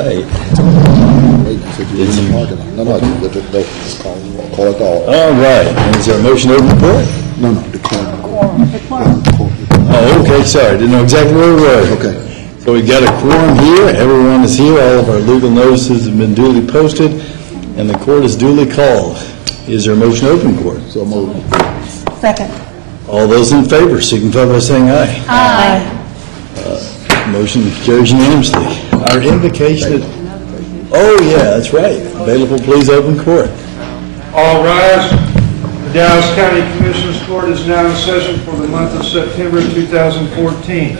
say. Call it all. All right. Is there a motion to open the court? No, declare. Oh, okay, sorry. Didn't know exactly where we were. Okay. So we've got a quorum here. Everyone is here. All of our legal notices have been duly posted, and the court is duly called. Is there a motion to open court? So moved. Second. All those in favor signify by saying aye. Aye. Motion carries unanimously. Our invocation oh, yeah, that's right. Available, please open court. All rise. The Dallas County Commissioners Court is now in session for the month of September 2014.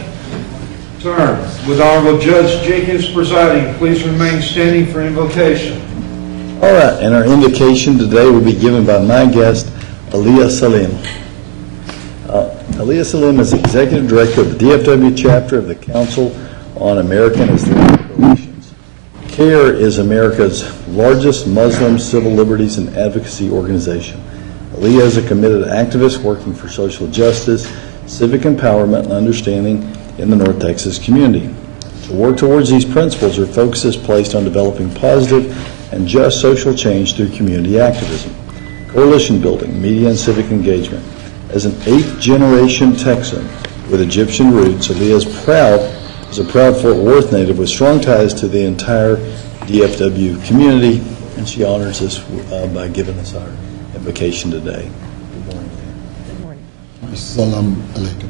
Term. With Honorable Judge Jenkins presiding, please remain standing for invocation. All right, and our invocation today will be given by my guest, Aliyah Salim. Aliyah Salim is Executive Director of the DFW chapter of the Council on American Islamic Relations. CARE is America's largest Muslim civil liberties and advocacy organization. Aliyah is a committed activist working for social justice, civic empowerment, and understanding in the North Texas community. To work towards these principles, her focus is placed on developing positive and just social change through community activism, coalition building, media and civic engagement. As an eighth-generation Texan with Egyptian roots, Aliyah is a proud Fort Worth native with strong ties to the entire DFW community, and she honors us by giving us our invocation today. Good morning. Good morning. Salam alaikum.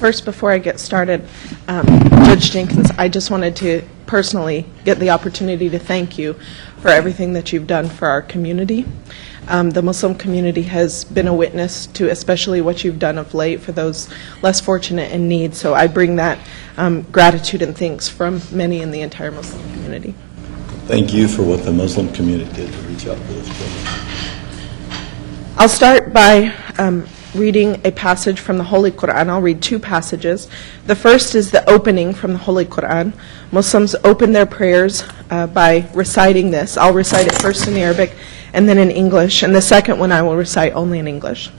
First, before I get started, Judge Jenkins, I just wanted to personally get the opportunity to thank you for everything that you've done for our community. The Muslim community has been a witness to especially what you've done of late for those less fortunate in need, so I bring that gratitude and thanks from many in the entire Muslim community. Thank you for what the Muslim community did to reach out to this program. I'll start by reading a passage from the Holy Quran. I'll read two passages. The first is the opening from the Holy Quran. Muslims open their prayers by reciting this. I'll recite it first in Arabic and then in English, and the second one I will recite only in English.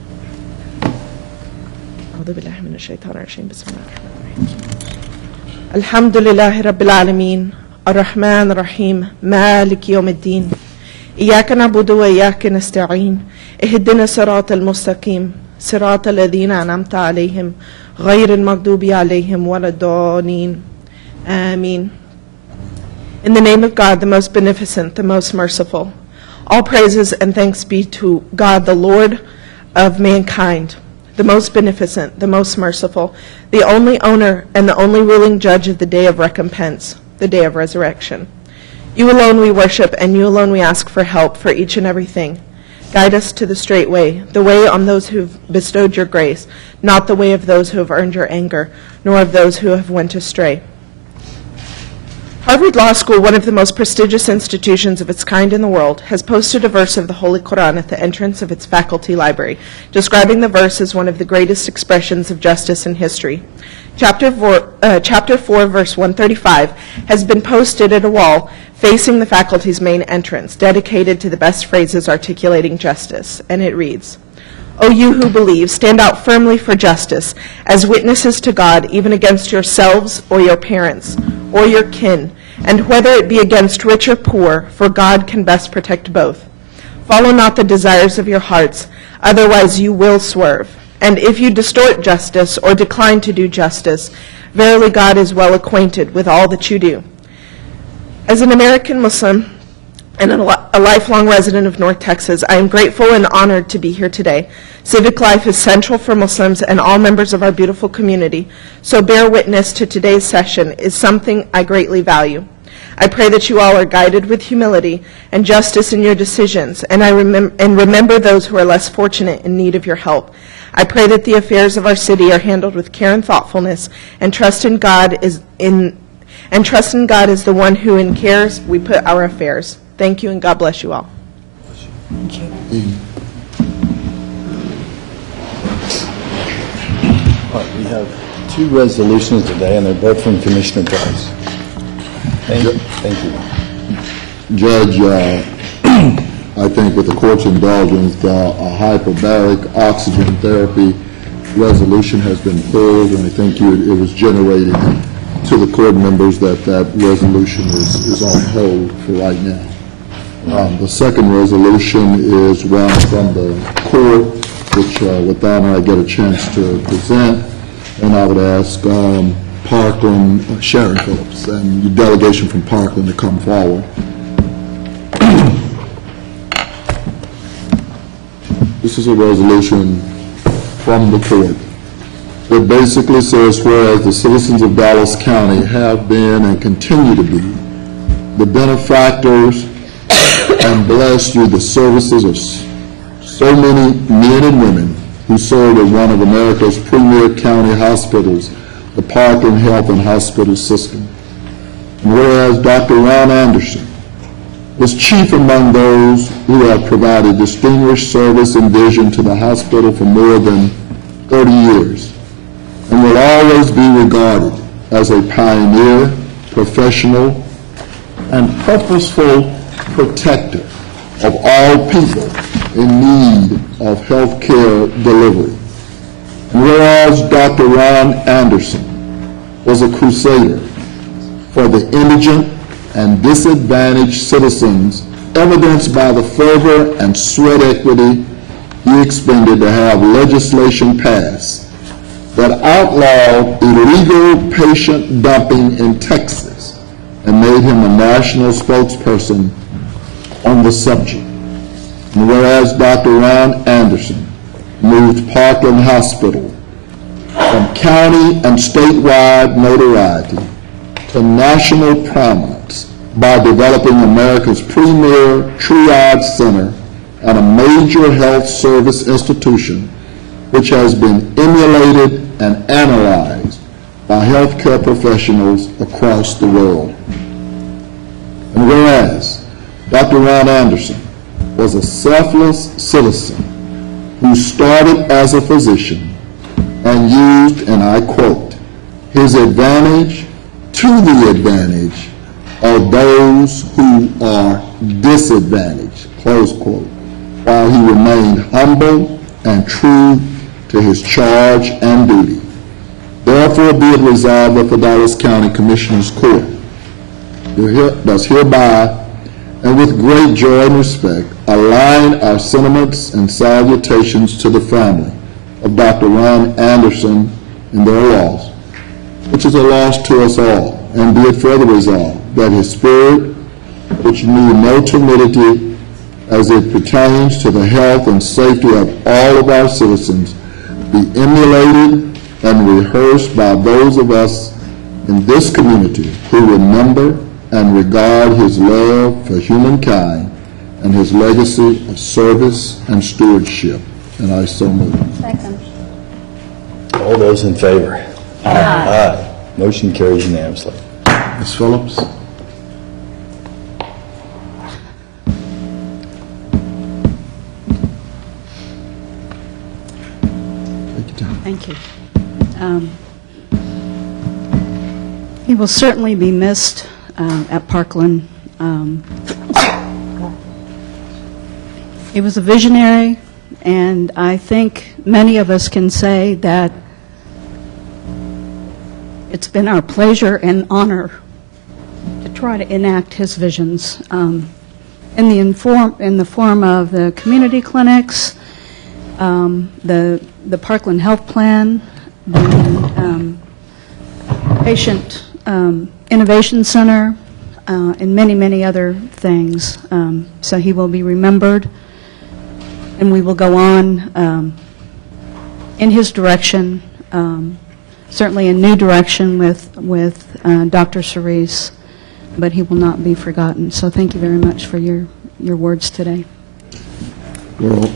Alhamdulillahi Rabbil Alameen, Ar-Rahman Ar-Rahim, Malik Yawmiddin, إياك نعبد وإياك نستعين اهدنا الصراط المستقيم صراط الذين أنعمت عليهم غير المغضوب عليهم ولا الضالين آمين. In the name of God, the most beneficent, the most merciful. All praises and thanks be to God, the Lord of mankind, the most beneficent, the most merciful, the only owner and the only ruling judge of the day of recompense, the day of resurrection. You alone we worship, and you alone we ask for help for each and everything. Guide us to the straight way, the way on those who have bestowed your grace, not the way of those who have earned your anger, nor of those who have went astray. Harvard Law School, one of the most prestigious institutions of its kind in the world, has posted a verse of the Holy Quran at the entrance of its faculty library, describing the verse as one of the greatest expressions of justice in history. Chapter 4, verse 135, has been posted at a wall facing the faculty's main entrance, dedicated to the best phrases articulating justice, and it reads, O you who believe, stand out firmly for justice, as witnesses to God, even against yourselves or your parents or your kin, and whether it be against rich or poor, for God can best protect both. Follow not the desires of your hearts, otherwise you will swerve. And if you distort justice or decline to do justice, verily God is well acquainted with all that you do. As an American Muslim and a lifelong resident of North Texas, I am grateful and honored to be here today. Civic life is central for Muslims and all members of our beautiful community, so bear witness to today's session is something I greatly value. I pray that you all are guided with humility and justice in your decisions, and remember those who are less fortunate in need of your help. I pray that the affairs of our city are handled with care and thoughtfulness, and trust in God is the one who in cares we put our affairs. Thank you, and God bless you all. Thank you. All right, we have two resolutions today, and they're both from Commissioner Price. Thank you. Judge, I think with the court's indulgence, the hyperbaric oxygen therapy resolution has been pulled, and I think it was generated to the court members that that resolution is on hold for right now. The second resolution is one from the court, which with that I get a chance to present, and I would ask Parkland, Sharon Phillips, and the delegation from Parkland to come forward. This is a resolution from the court that basically says, whereas the citizens of Dallas County have been and continue to be the benefactors and blessed through the services of so many men and women who serve at one of America's premier county hospitals, the Parkland Health and Hospital System. And whereas Dr. Ron Anderson was chief among those who have provided distinguished service and vision to the hospital for more than 30 years, and will always be regarded as a pioneer, professional, and purposeful protector of all people in need of health care delivery. And whereas Dr. Ron Anderson was a crusader for the indigent and disadvantaged citizens, evidenced by the fervor and sweat equity he expended to have legislation passed that outlawed illegal patient dumping in Texas and made him a national spokesperson on the subject. And whereas Dr. Ron Anderson moved Parkland Hospital from county and statewide notoriety to national prominence by developing America's premier triage center and a major health service institution which has been emulated and analyzed by healthcare professionals across the world. And whereas Dr. Ron Anderson was a selfless citizen who started as a physician and used, and I quote, his advantage to the advantage of those who are disadvantaged, close quote, while he remained humble and true to his charge and duty. Therefore be it resolved that the Dallas County Commissioners Court does hereby, and with great joy and respect, align our sentiments and salutations to the family of Dr. Ron Anderson in their loss, which is a loss to us all, and be it further resolved that his spirit, which knew no timidity as it pertains to the health and safety of all of our citizens, be emulated and rehearsed by those of us in this community who remember and regard his love for humankind and his legacy of service and stewardship. And I so move. Second. All those in favor? Aye. Motion carries unanimously. Ms. Phillips? Take your time. Thank you. He will certainly be missed at Parkland. He was a visionary, and I think many of us can say that it's been our pleasure and honor to try to enact his visions in the form of the community clinics, the Parkland Health Plan, the Patient Innovation Center, and many, many other things. So he will be remembered, and we will go on in his direction, certainly a new direction with Dr. Cerise, but he will not be forgotten. So thank you very much for your words today. Well,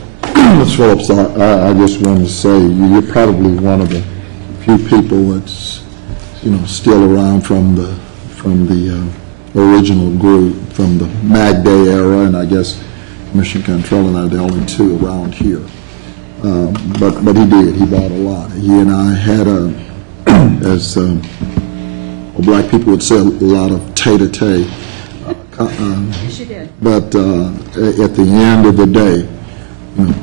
Ms. Phillips, I just want to say you're probably one of the few people that's, still around from the original group, from the Mag Day era, and I guess Commissioner Cantrell and I are the only two around here. But he did. He brought a lot. He and I had as black people would say, a lot of tete-a-tete. Yes, you did. But at the end of the day,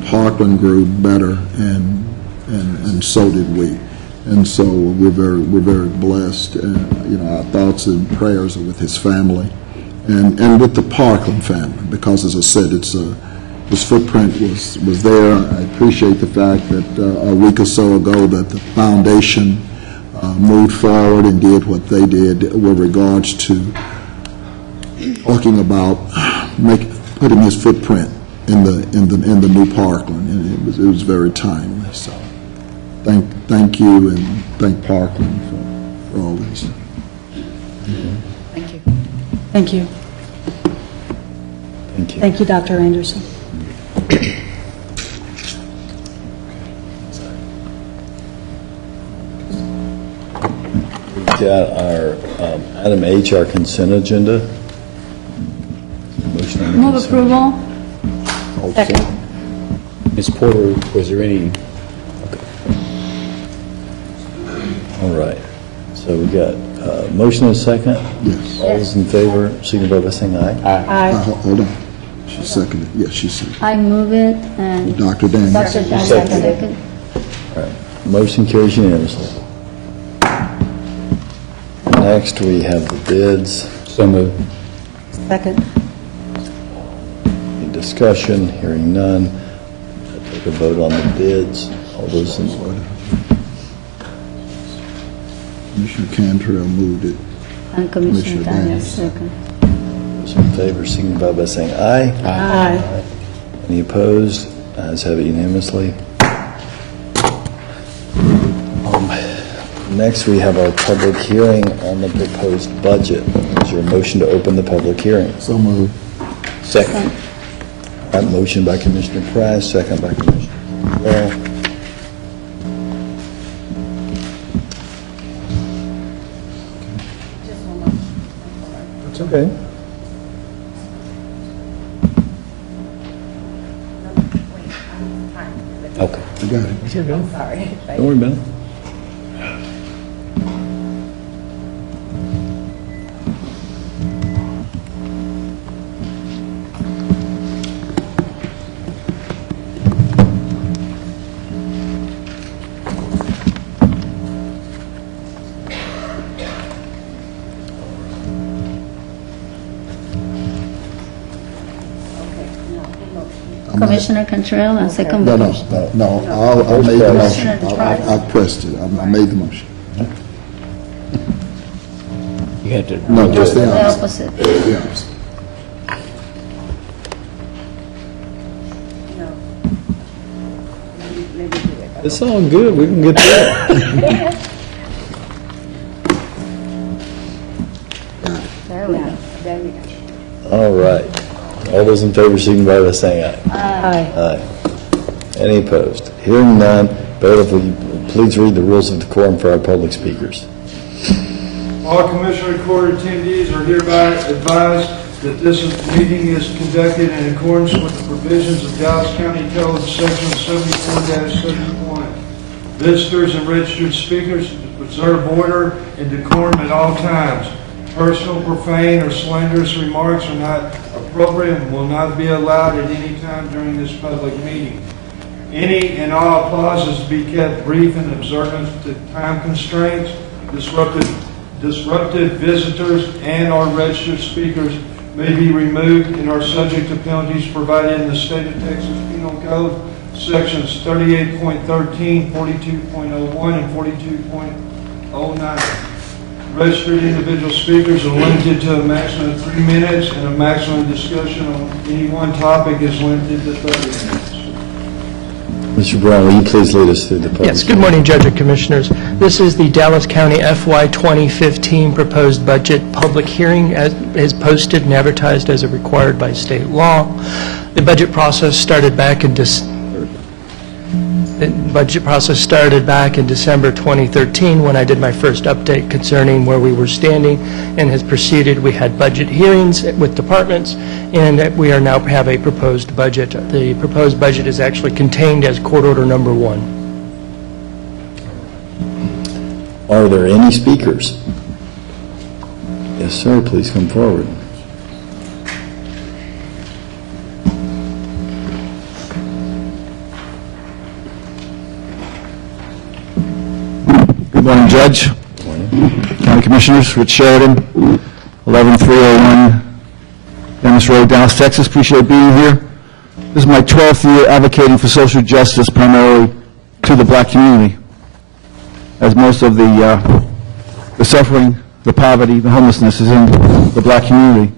Parkland grew better, and so did we. And so we're very blessed. Our thoughts and prayers are with his family and with the Parkland family, because, as I said, his footprint was there. I appreciate the fact that a week or so ago that the foundation moved forward and did what they did with regards to talking about putting his footprint in the new Parkland, and it was very timely. So thank you, and thank Parkland for all this. Thank you. Thank you. Thank you. Thank you, Dr. Anderson. We've got our item H, our consent agenda. Motion on the Move consent. approval. Second. Ms. Porter, was there any, All right. So we got motion and a second. Yes. All those in favor, signify by saying aye. Aye. Hold on. She seconded. Yes, she said. I move it and Dr. Daniels. Dr. Daniels second. All right. Motion carries unanimously. Next, we have the bids. so moved. Second. Any discussion? Hearing none. I'll take a vote on the bids. All those in Commissioner Cantrell moved it. And Commissioner Commissioner Daniels Daniels. second. those in favor, signify by saying aye. Aye. Any opposed? Ayes have it unanimously. Next, we have our public hearing on the proposed budget. Is there a motion to open the public hearing? So moved. Second. All right, motion by Commissioner Price, second by Commissioner Burrell. It's okay. Okay. I got it. Don't worry about it. Commissioner Cantrell and second No, by no, Commissioner. no. I made the motion. Commissioner Price. I pressed it. I made the motion. You had to. No, just the The opposite. opposite. The opposite. It's all good, we can get to it. There we go. All right. All those in favor, signify by saying aye. Aye. Aye. Any opposed? Hearing none, bailiff, will you please read the rules of decorum for our public speakers? All Commissioner Court attendees are hereby advised that this meeting is conducted in accordance with the provisions of Dallas County Code Section 74-71. Visitors and registered speakers preserve order and decorum at all times. Personal, profane, or slanderous remarks are not appropriate and will not be allowed at any time during this public meeting. Any and all applause is to be kept brief in observance to time constraints. Disrupted visitors and/or registered speakers may be removed and are subject to penalties provided in the State of Texas Penal Code, Sections 38.13, 42.01, and 42.09. Registered individual speakers are limited to a maximum of 3 minutes, and a maximum discussion on any one topic is limited to 30 minutes. Mr. Brown, will you please lead us through the public? Yes, good morning, Judge and Commissioners. This is the Dallas County FY 2015 proposed budget public hearing as is posted and advertised as required by state law. The budget process started back in December 2013 when I did my first update concerning where we were standing, and has proceeded. We had budget hearings with departments, and we are now have a proposed budget. The proposed budget is actually contained as Court Order Number 1. Are there any speakers? Yes, sir, please come forward. Good morning, Judge. County Commissioners, Rich Sheridan, 11301 Dennis Road, Dallas, Texas. Appreciate being here. This is my 12th year advocating for social justice, primarily to the black community, as most of the suffering, the poverty, the homelessness is in the black community.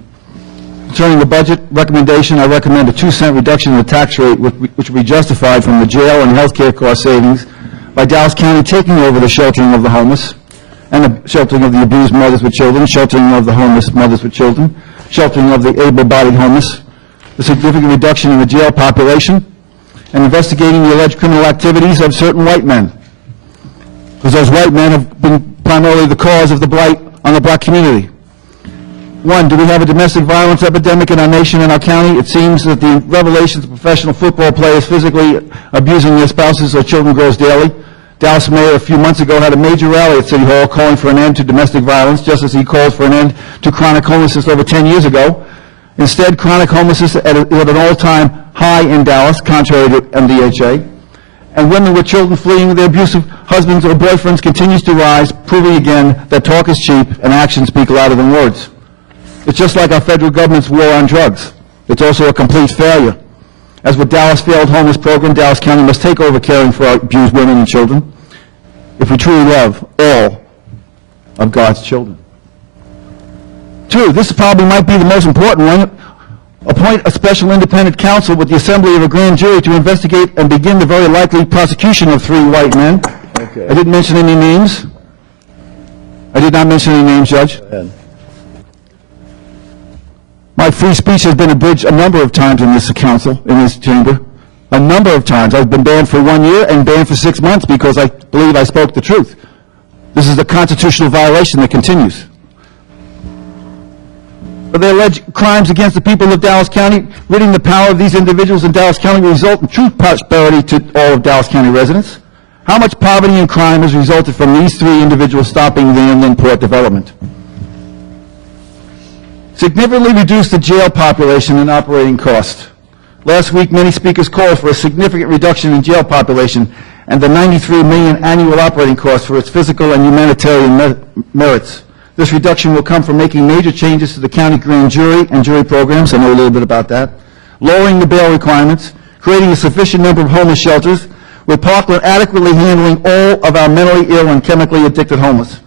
Concerning the budget recommendation, I recommend a 2-cent reduction in the tax rate, which will be justified from the jail and health care cost savings by Dallas County taking over the sheltering of the homeless and the sheltering of the abused mothers with children, sheltering of the homeless mothers with children, sheltering of the able-bodied homeless, the significant reduction in the jail population, and investigating the alleged criminal activities of certain white men. Because those white men have been primarily the cause of the blight on the black community. One, do we have a domestic violence epidemic in our nation and our county? It seems that the revelations of professional football players physically abusing their spouses or children grows daily. Dallas Mayor a few months ago had a major rally at City Hall calling for an end to domestic violence, just as he called for an end to chronic homelessness over 10 years ago. Instead, chronic homelessness is at an all-time high in Dallas, contrary to MDHA. And women with children fleeing their abusive husbands or boyfriends continues to rise, proving again that talk is cheap and actions speak louder than words. It's just like our federal government's war on drugs. It's also a complete failure. As with Dallas' failed homeless program, Dallas County must take over caring for our abused women and children if we truly love all of God's children. Two, this probably might be the most important one. Appoint a special independent counsel with the assembly of a grand jury to investigate and begin the very likely prosecution of 3 white men. Okay. I didn't mention any names. I did not mention any names, Judge. Go ahead. My free speech has been abridged a number of times in this council, in this chamber. A number of times. I've been banned for 1 year and banned for 6 months because I believe I spoke the truth. This is a constitutional violation that continues. But the alleged crimes against the people of Dallas County, ridding the power of these individuals in Dallas County, will result in true prosperity to all of Dallas County residents. How much poverty and crime has resulted from these 3 individuals stopping the inland port development? Significantly reduce the jail population and operating cost. Last week, many speakers called for a significant reduction in jail population and the $93 million annual operating cost for its physical and humanitarian merits. This reduction will come from making major changes to the county grand jury and jury programs. I know a little bit about that. Lowering the bail requirements, creating a sufficient number of homeless shelters, with Parkland adequately handling all of our mentally ill and chemically addicted homeless.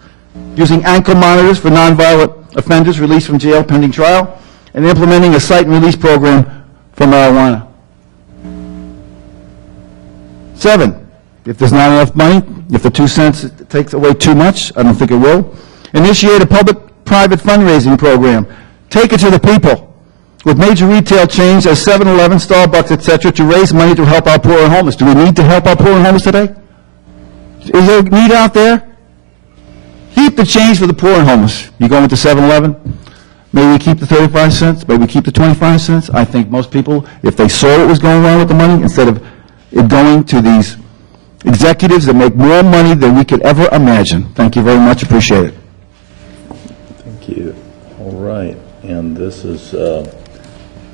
Using ankle monitors for nonviolent offenders released from jail pending trial, and implementing a cite and release program for marijuana. 7, if there's not enough money, if the 2 cents takes away too much, I don't think it will, initiate a public-private fundraising program. Take it to the people with major retail chains as 7-Eleven, Starbucks, etc., to raise money to help our poor and homeless. Do we need to help our poor and homeless today? Is there a need out there? Keep the change for the poor and homeless. You go into 7-Eleven, maybe we keep the 35 cents, maybe we keep the 25 cents. I think most people, if they saw what was going on with the money, instead of it going to these executives that make more money than we could ever imagine. Thank you very much. Appreciate it. Thank you. All right. And this is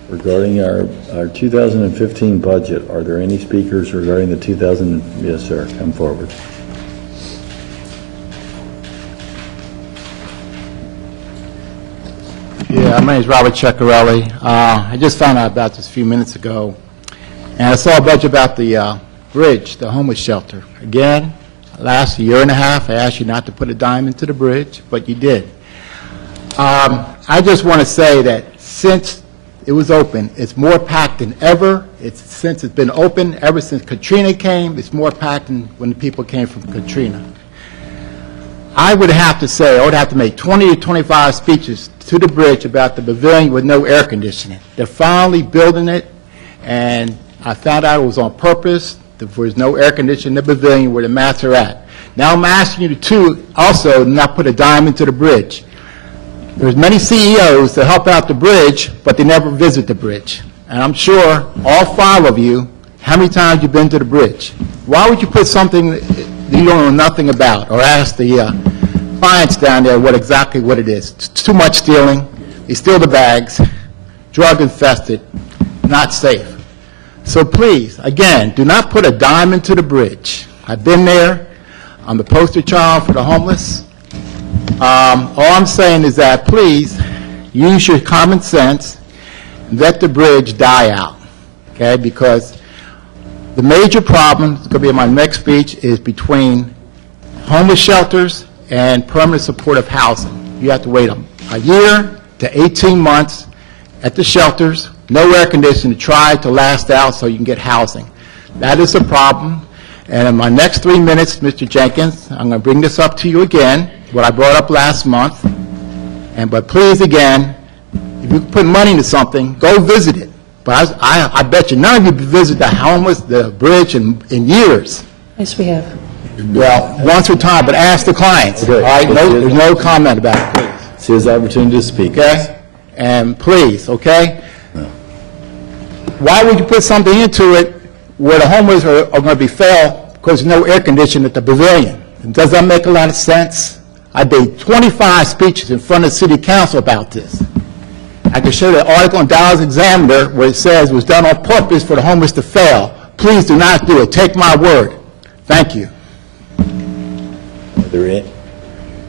regarding our 2015 budget. Are there any speakers regarding the 2000? Yes, sir. Come forward. Yeah, my name is Robert Ceccarelli. I just found out about this a few minutes ago, and I saw a bunch about the bridge, the homeless shelter. Again, last year and a half, I asked you not to put a dime into the bridge, but you did. I just want to say that since it was open, it's more packed than ever. Since it's been open, ever since Katrina came, it's more packed than when the people came from Katrina. I would have to say, I would have to make 20 to 25 speeches to the bridge about the pavilion with no air conditioning. They're finally building it, and I found out it was on purpose. There was no air conditioning in the pavilion where the mats are at. Now I'm asking you to also not put a dime into the bridge. There's many CEOs that help out the bridge, but they never visit the bridge. And I'm sure all 5 of you, how many times you've been to the bridge? Why would you put something that you don't know nothing about, or ask the clients down there exactly what it is? It's too much stealing. They steal the bags, drug infested, not safe. So please, again, do not put a dime into the bridge. I've been there. I'm the poster child for the homeless. All I'm saying is that, please, use your common sense, and let the bridge die out, okay? Because the major problem, it's going to be in my next speech, is between homeless shelters and permanent supportive housing. You have to wait a year to 18 months at the shelters, no air conditioning, to try to last out so you can get housing. That is a problem. And in my next 3 minutes, Mr. Jenkins, I'm going to bring this up to you again, what I brought up last month. But please, again, if you put money into something, go visit it. But I bet you none of you visit the homeless, the bridge in years. Yes, we have. Well, once or time, but ask the clients. Okay. All right, there's no comment about it, It's his opportunity to speak. okay? And please, okay? Why would you put something into it where the homeless are going to be fed because there's no air conditioning at the pavilion? Does that make a lot of sense? I did 25 speeches in front of the city council about this. I can show you the article in Dallas Examiner where it says it was done on purpose for the homeless to fail. Please do not do it. Take my word. Thank you. Are there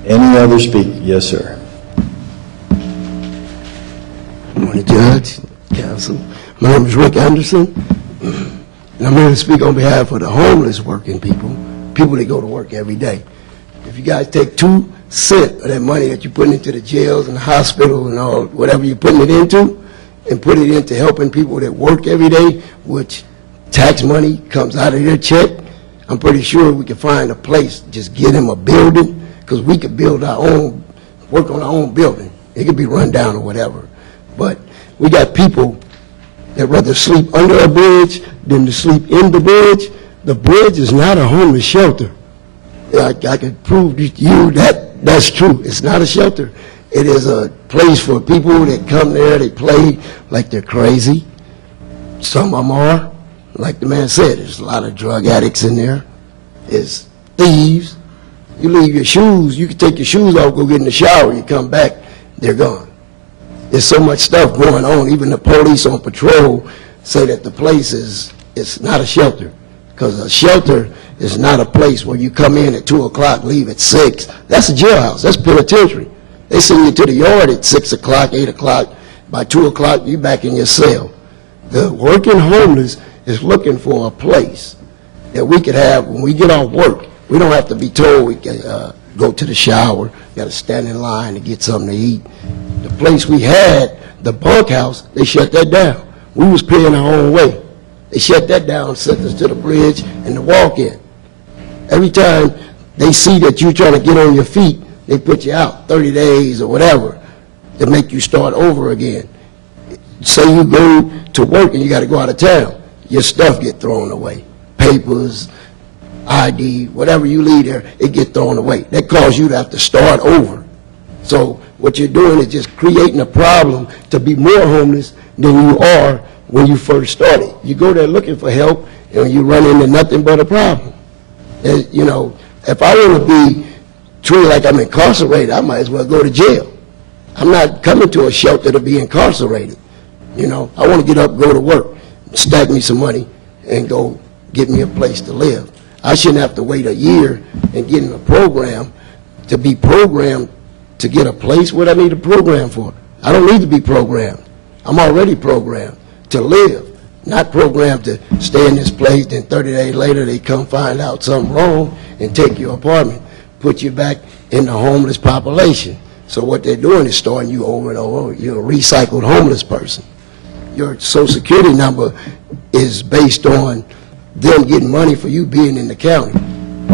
any other speak? Yes, sir. Morning, Judge, Council. My name is Rick Anderson, and I'm here to speak on behalf of the homeless working people, people that go to work every day. If you guys take 2 cents of that money that you're putting into the jails and the hospital and all, whatever you're putting it into, and put it into helping people that work every day, which tax money comes out of their check, I'm pretty sure we can find a place, just get them a building, because we could build our own, work on our own building. It could be run down or whatever. But we got people that rather sleep under a bridge than to sleep in the bridge. The bridge is not a homeless shelter. I can prove to you that that's true. It's not a shelter. It is a place for people that come there, they play like they're crazy. Some of them are. Like the man said, there's a lot of drug addicts in there. There's thieves. You leave your shoes, you can take your shoes off, go get in the shower, you come back, they're gone. There's so much stuff going on. Even the police on patrol say that the place is not a shelter, because a shelter is not a place where you come in at 2 o'clock, leave at 6. That's a jailhouse. That's penitentiary. They send you to the yard at 6 o'clock, 8 o'clock. By 2 o'clock, you're back in your cell. The working homeless is looking for a place that we could have when we get off work. We don't have to be told we can go to the shower, got to stand in line to get something to eat. The place we had, the bunkhouse, they shut that down. We was paying our own way. They shut that down, sent us to the bridge and the walk-in. Every time they see that you're trying to get on your feet, they put you out 30 days or whatever to make you start over again. Say you go to work and you got to go out of town, your stuff get thrown away. Papers, ID, whatever you leave there, it get thrown away. That causes you to have to start over. So what you're doing is just creating a problem to be more homeless than you are when you first started. You go there looking for help, and you run into nothing but a problem. And, you know, if I want to be treated like I'm incarcerated, I might as well go to jail. I'm not coming to a shelter to be incarcerated. You know, I want to get up, go to work, stack me some money, and go get me a place to live. I shouldn't have to wait a year and get in a program to be programmed to get a place. What I need a program for? I don't need to be programmed. I'm already programmed to live, not programmed to stay in this place, then 30 days later they come find out something wrong and take your apartment, put you back in the homeless population. So what they're doing is starting you over and over. You're a recycled homeless person. Your Social Security number is based on them getting money for you being in the county.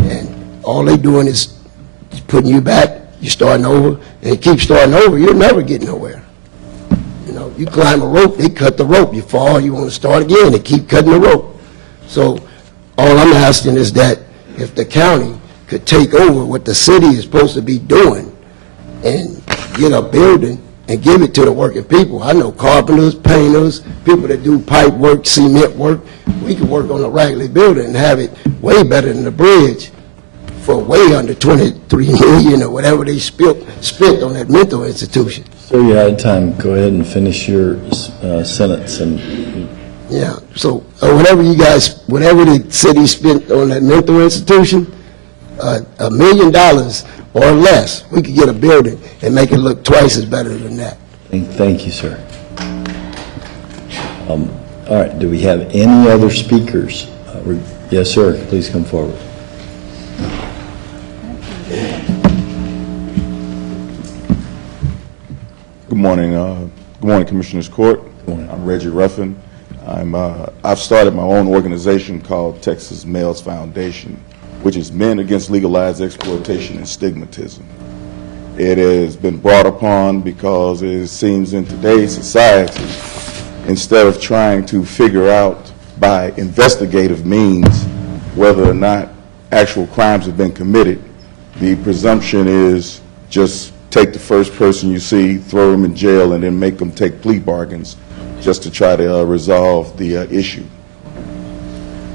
And all they doing is putting you back, you're starting over, and you keep starting over, you'll never get nowhere. You know, you climb a rope, they cut the rope. You fall, you want to start again, they keep cutting the rope. So all I'm asking is that if the county could take over what the city is supposed to be doing and get a building and give it to the working people. I know carpenters, painters, people that do pipe work, cement work. We could work on a Ragley building and have it way better than the bridge for way under $23 million or whatever they spent on that mental institution. So you had time. Go ahead and finish your sentence. And Yeah, so whatever you guys, whatever the city spent on that mental institution, $1 million or less, we could get a building and make it look twice as better than that. Thank you, sir. All right, do we have any other speakers? Yes, sir, please come forward. Good morning, Commissioners Court. I'm Reggie Ruffin. I've started my own organization called Texas Males Foundation, which is Men Against Legalized Exploitation and Stigmatism. It has been brought upon because it seems in today's society, instead of trying to figure out by investigative means whether or not actual crimes have been committed, the presumption is just take the first person you see, throw them in jail, and then make them take plea bargains just to try to resolve the issue.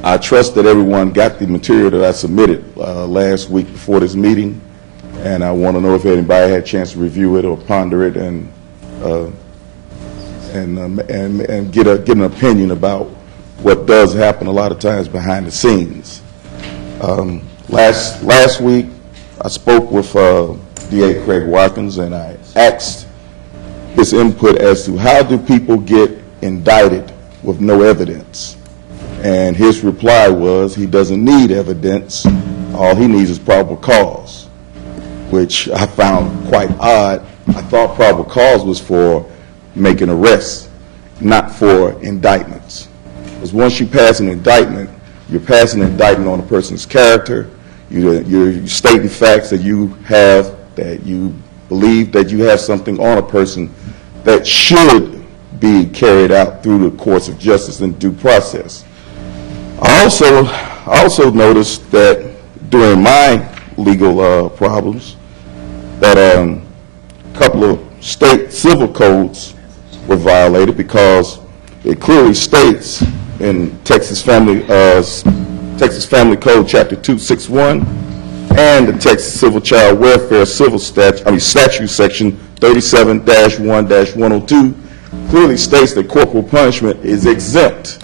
I trust that everyone got the material that I submitted last week before this meeting, and I want to know if anybody had a chance to review it or ponder it and get an opinion about what does happen a lot of times behind the scenes. Last week, I spoke with DA Craig Watkins, and I asked his input as to how do people get indicted with no evidence. And his reply was he doesn't need evidence, all he needs is probable cause, which I found quite odd. I thought probable cause was for making arrests, not for indictments. Because once you pass an indictment, you're passing an indictment on a person's character, you're stating facts that you have, that you believe that you have something on a person that should be carried out through the courts of justice and due process. I also noticed that during my legal problems that a couple of state civil codes were violated because it clearly states in Texas Family Code Chapter 261 and the Texas Civil Child Welfare Statute Section 37-1-102 clearly states that corporal punishment is exempt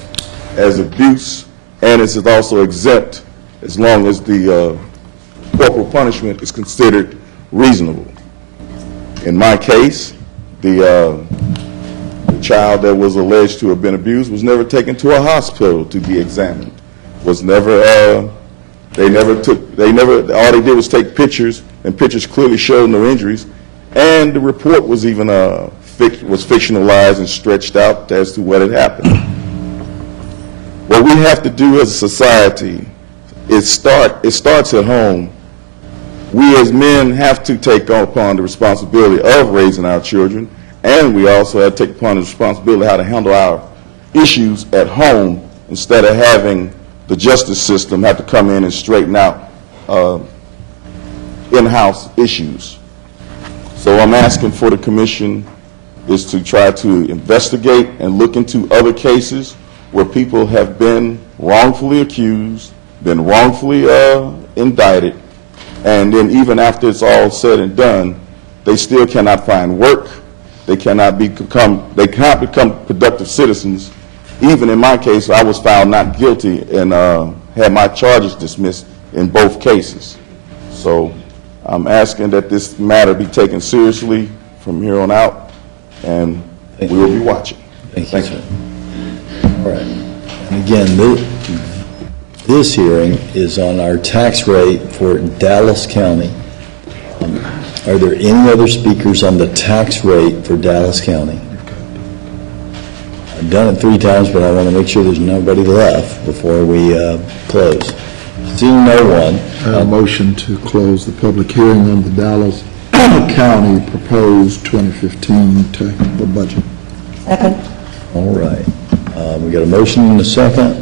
as abuse, and is also exempt as long as the corporal punishment is considered reasonable. In my case, the child that was alleged to have been abused was never taken to a hospital to be examined. Was never, all they did was take pictures, and pictures clearly showed no injuries, and the report was even was fictionalized and stretched out as to what had happened. What we have to do as a society is starts at home. We as men have to take upon the responsibility of raising our children, and we also have to take upon the responsibility of how to handle our issues at home instead of having the justice system have to come in and straighten out in-house issues. So I'm asking for the commission is to try to investigate and look into other cases where people have been wrongfully accused, been wrongfully indicted, and then even after it's all said and done, they still cannot find work, they cannot become productive citizens. Even in my case, I was found not guilty and had my charges dismissed in both cases. So I'm asking that this matter be taken seriously from here on out, and we will be watching. Thank you, sir. All right. And again, this hearing is on our tax rate for Dallas County. Are there any other speakers on the tax rate for Dallas County? I've done it 3 times, but I want to make sure there's nobody left before we close. Seeing no one. A motion to close the public hearing on the Dallas County proposed 2015 technical budget. Second. All right. We got a motion and a second.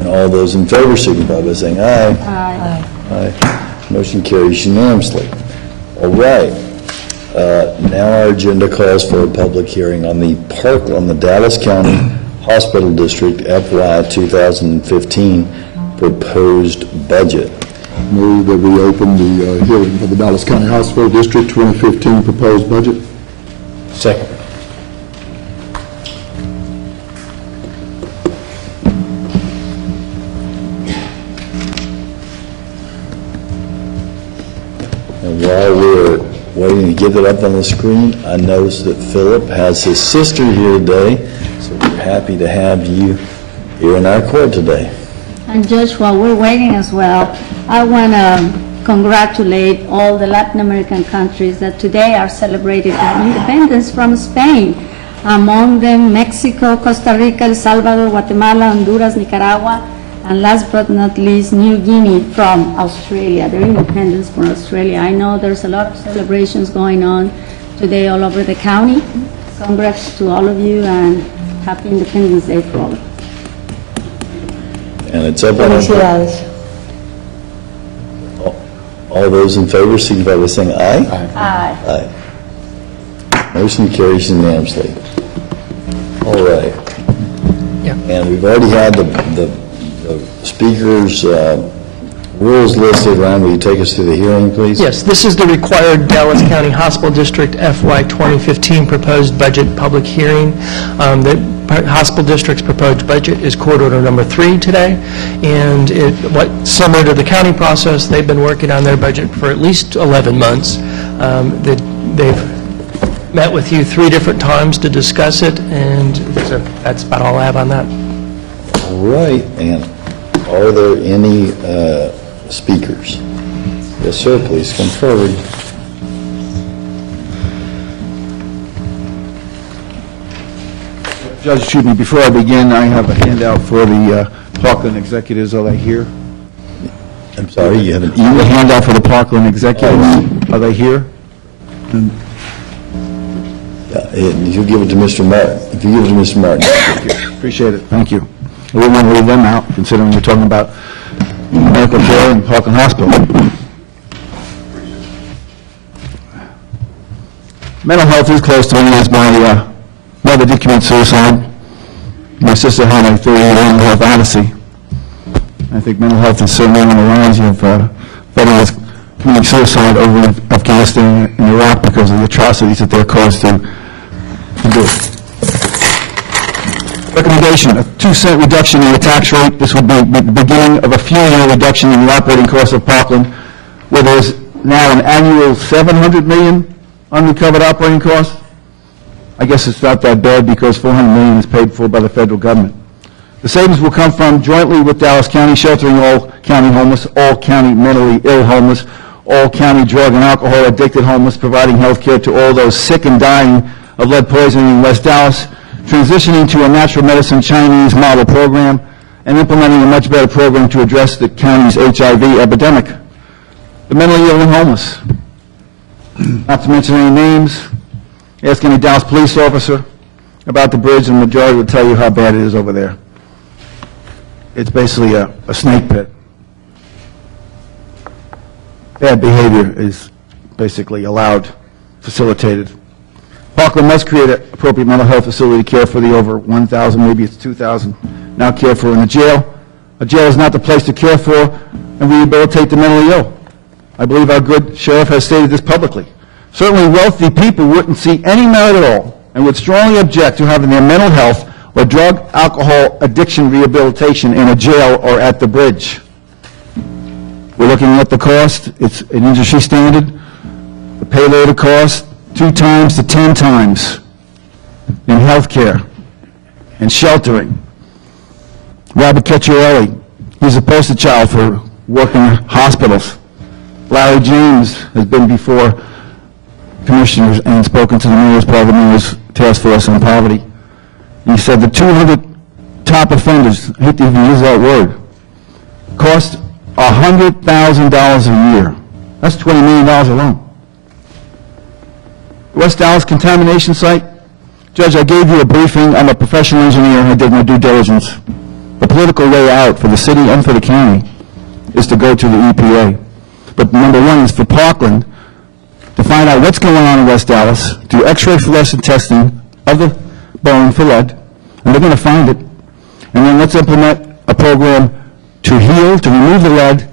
And all those in favor signify by saying aye. Aye. Aye. Motion carries unanimously. All right. Now our agenda calls for a public hearing on the Dallas County Hospital District FY 2015 proposed budget. Move that we open the hearing for the Dallas County Hospital District 2015 proposed budget. Second. while we're waiting to get it up on the screen, I noticed that Philip has his sister here today, so we're happy to have you here in our court today. And Judge, while we're waiting as well, I want to congratulate all the Latin American countries that today are celebrating their independence from Spain. Among them, Mexico, Costa Rica, El Salvador, Guatemala, Honduras, Nicaragua, and last but not least, New Guinea from Australia, their independence from Australia. I know there's a lot of celebrations going on today all over the county. Congrats to all of you and happy Independence Day for all of you. And it's up on our... All those in favor, signify by saying aye. Aye. Aye. Motion carries unanimously. All right. Yeah. And we've already had the speakers' rules listed. Ryan, will you take us through the hearing, please? Yes, this is the required Dallas County Hospital District FY 2015 proposed budget public hearing. The hospital district's proposed budget is court order number 3 today, and similar to the county process, they've been working on their budget for at least 11 months. They've met with you 3 different times to discuss it, and so that's about all I have on that. All right, and are there any speakers? Yes, sir, please come forward. Judge, excuse me, before I begin, I have a handout for the Parkland executives. Are they here? I'm sorry, you have an A handout for the Parkland executives. Are they here? You'll give it to Mr. Martin. If you give it to Mr. Martin. Appreciate it. Thank you. I wouldn't want to leave them out, considering we're talking about medical care and Parkland Hospital. Mental health is close to me, as my mother did commit suicide. My sister had a 30-year mental health odyssey. I think mental health is certainly on the rise of veterans committing suicide over in Afghanistan and Iraq because of the atrocities that they're caused to do. Recommendation, a 2-cent reduction in the tax rate. This would be the beginning of a few-year reduction in the operating costs of Parkland, where there's now an annual $700 million unrecovered operating costs. I guess it's not that bad because $400 million is paid for by the federal government. The savings will come from, jointly with Dallas County, sheltering all county homeless, all county mentally ill homeless, all county drug and alcohol addicted homeless, providing health care to all those sick and dying of lead poisoning in West Dallas, transitioning to a natural medicine Chinese model program, and implementing a much better program to address the county's HIV epidemic. The mentally ill and homeless. Not to mention any names. Ask any Dallas police officer about the bridge, and the majority will tell you how bad it is over there. It's basically a snake pit. Bad behavior is basically allowed, facilitated. Parkland must create an appropriate mental health facility to care for the over 1,000, maybe it's 2,000, now cared for in a jail. A jail is not the place to care for and rehabilitate the mentally ill. I believe our good sheriff has stated this publicly. Certainly wealthy people wouldn't see any merit at all and would strongly object to having their mental health or drug, alcohol addiction rehabilitation in a jail or at the bridge. We're looking at the cost. It's an industry standard. The pay later cost 2 times to 10 times in health care and sheltering. Robert Cecchiarelli, he's a poster child for working in hospitals. Larry James has been before commissioners and spoken to the mayor's part of the mayor's task force on poverty. He said the 200 top offenders, I hate to even use that word, cost $100,000 a year. That's $20 million alone. West Dallas contamination site. Judge, I gave you a briefing. I'm a professional engineer and I did my due diligence. The political way out for the city and for the county is to go to the EPA. But number one is for Parkland to find out what's going on in West Dallas, do X-ray fluorescent testing of the bone for lead, and they're going to find it. And then let's implement a program to heal, to remove the lead,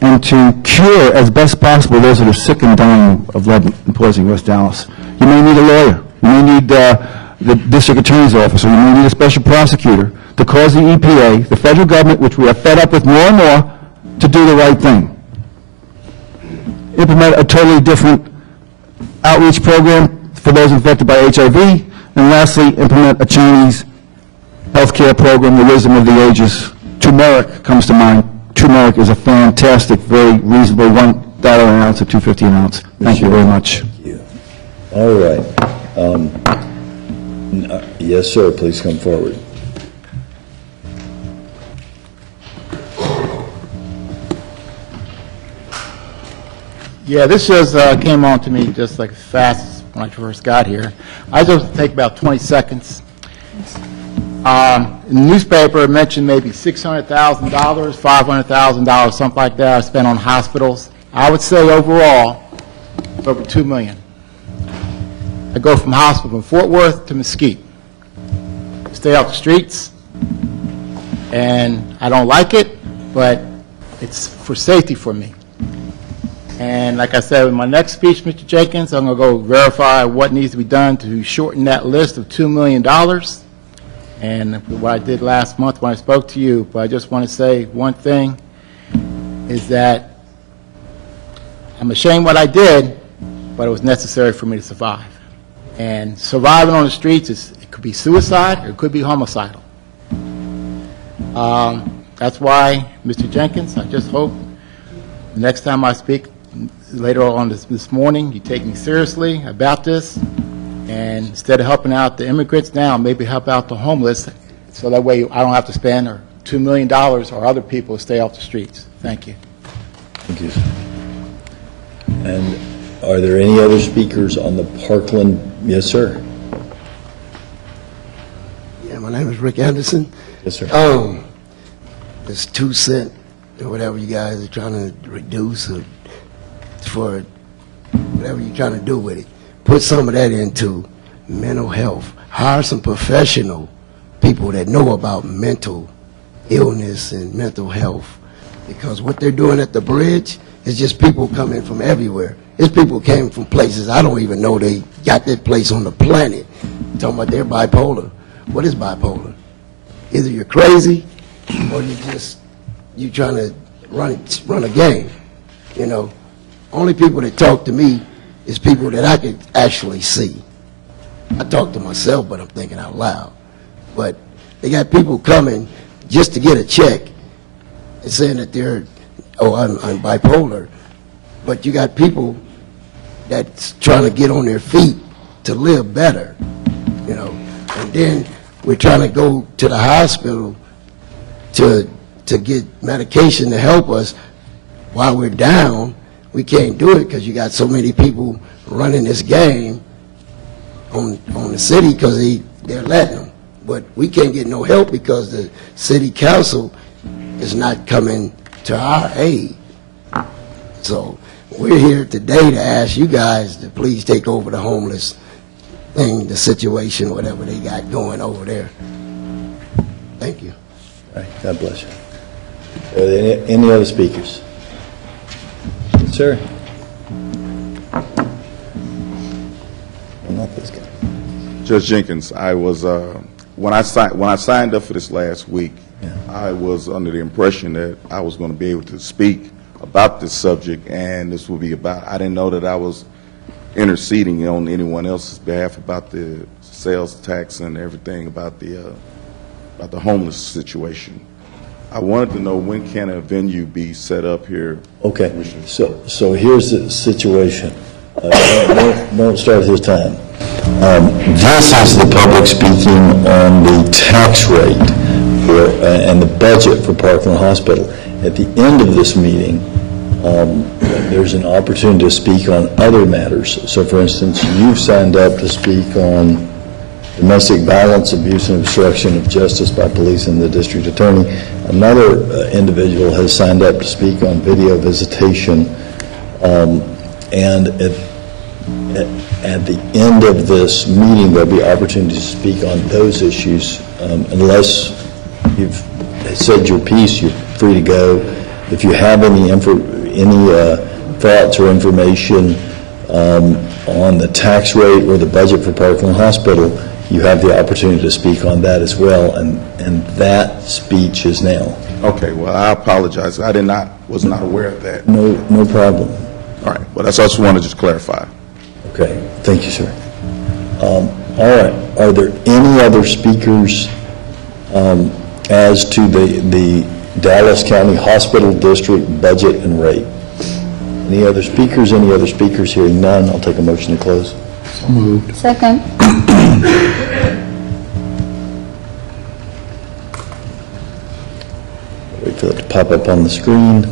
and to cure as best possible those that are sick and dying of lead poisoning in West Dallas. You may need a lawyer. You may need the district attorney's office, or you may need a special prosecutor to cause the EPA, the federal government, which we are fed up with more and more, to do the right thing. implement a totally different outreach program for those infected by HIV, and lastly, implement a Chinese healthcare program, the wisdom of the ages. Turmeric comes to mind. Turmeric is a fantastic, very reasonable $1 an ounce or $2.50 an ounce. Thank you very much. All right. Yes, sir, please come forward. Yeah, this just came on to me just like fast when I first got here. I just take about 20 seconds. In the newspaper, it mentioned maybe $600,000, $500,000, something like that I spent on hospitals. I would say overall, it's over $2 million. I go from hospital from Fort Worth to Mesquite. Stay off the streets, and I don't like it, but it's for safety for me. And like I said, in my next speech, Mr. Jenkins, I'm going to go verify what needs to be done to shorten that list of $2 million. And what I did last month when I spoke to you, but I just want to say one thing, is that I'm ashamed what I did, but it was necessary for me to survive. And surviving on the streets, it could be suicide or it could be homicidal. That's why, Mr. Jenkins, I just hope the next time I speak later on this morning, you take me seriously about this, and instead of helping out the immigrants now, maybe help out the homeless, so that way I don't have to spend $2 million or other people stay off the streets. Thank you. Thank you. And are there any other speakers on the Parkland? Yes, sir. Yeah, my name is Rick Anderson. Yes, sir. It's 2 cents or whatever you guys are trying to reduce or for whatever you're trying to do with it. Put some of that into mental health. Hire some professional people that know about mental illness and mental health. Because what they're doing at the bridge is just people coming from everywhere. It's people came from places I don't even know they got that place on the planet. Talking about they're bipolar. What is bipolar? Either you're crazy or you trying to run a game. You know, only people that talk to me is people that I can actually see. I talk to myself, but I'm thinking out loud. But they got people coming just to get a check and saying that I'm bipolar. But you got people that's trying to get on their feet to live better, you know. And then we're trying to go to the hospital to get medication to help us while we're down. We can't do it because you got so many people running this game on the city because they're letting them. But we can't get no help because the city council is not coming to our aid. So we're here today to ask you guys to please take over the homeless thing, the situation, whatever they got going over there. Thank you. All right, God bless you. Are there any other speakers? Yes, sir. Well, not this guy. Judge Jenkins, I was when I signed up for this last week, I was under the impression that I was going to be able to speak about this subject, and this will be about. I didn't know that I was interceding on anyone else's behalf about the sales tax and everything about the homeless situation. I wanted to know, when can a venue be set up here? Okay, so here's the situation. Don't start this time. This is the public speaking on the tax rate and the budget for Parkland Hospital. At the end of this meeting, there's an opportunity to speak on other matters. So, for instance, you've signed up to speak on domestic violence, abuse, and obstruction of justice by police and the district attorney. Another individual has signed up to speak on video visitation. And at the end of this meeting, there'll be opportunity to speak on those issues. Unless you've said your piece, you're free to go. If you have any thoughts or information on the tax rate or the budget for Parkland Hospital, you have the opportunity to speak on that as well, and that speech is now. Okay, well, I apologize. I was not aware of that. No problem. All right, well, that's, I just wanted to just clarify. Okay, thank you, sir. All right, are there any other speakers as to the Dallas County Hospital District budget and rate? Any other speakers? Any other speakers? Hearing none, I'll take a motion to close. So moved. Second. Wait for that to pop up on the screen.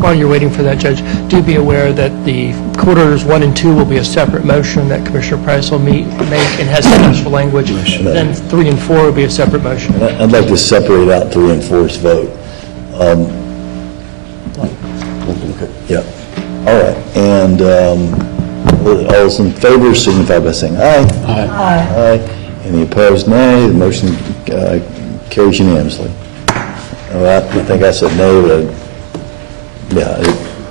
While you're waiting for that, Judge, do be aware that the court orders 1 and 2 will be a separate motion that Commissioner Price will make and has special language. Then 3 and 4 will be a separate motion. I'd like to separate out 3 and 4's vote. Yeah, all right, and all those in favor signify by saying aye. Aye. Any opposed, nay. The motion carries unanimously. All right, I think I said nay, but yeah,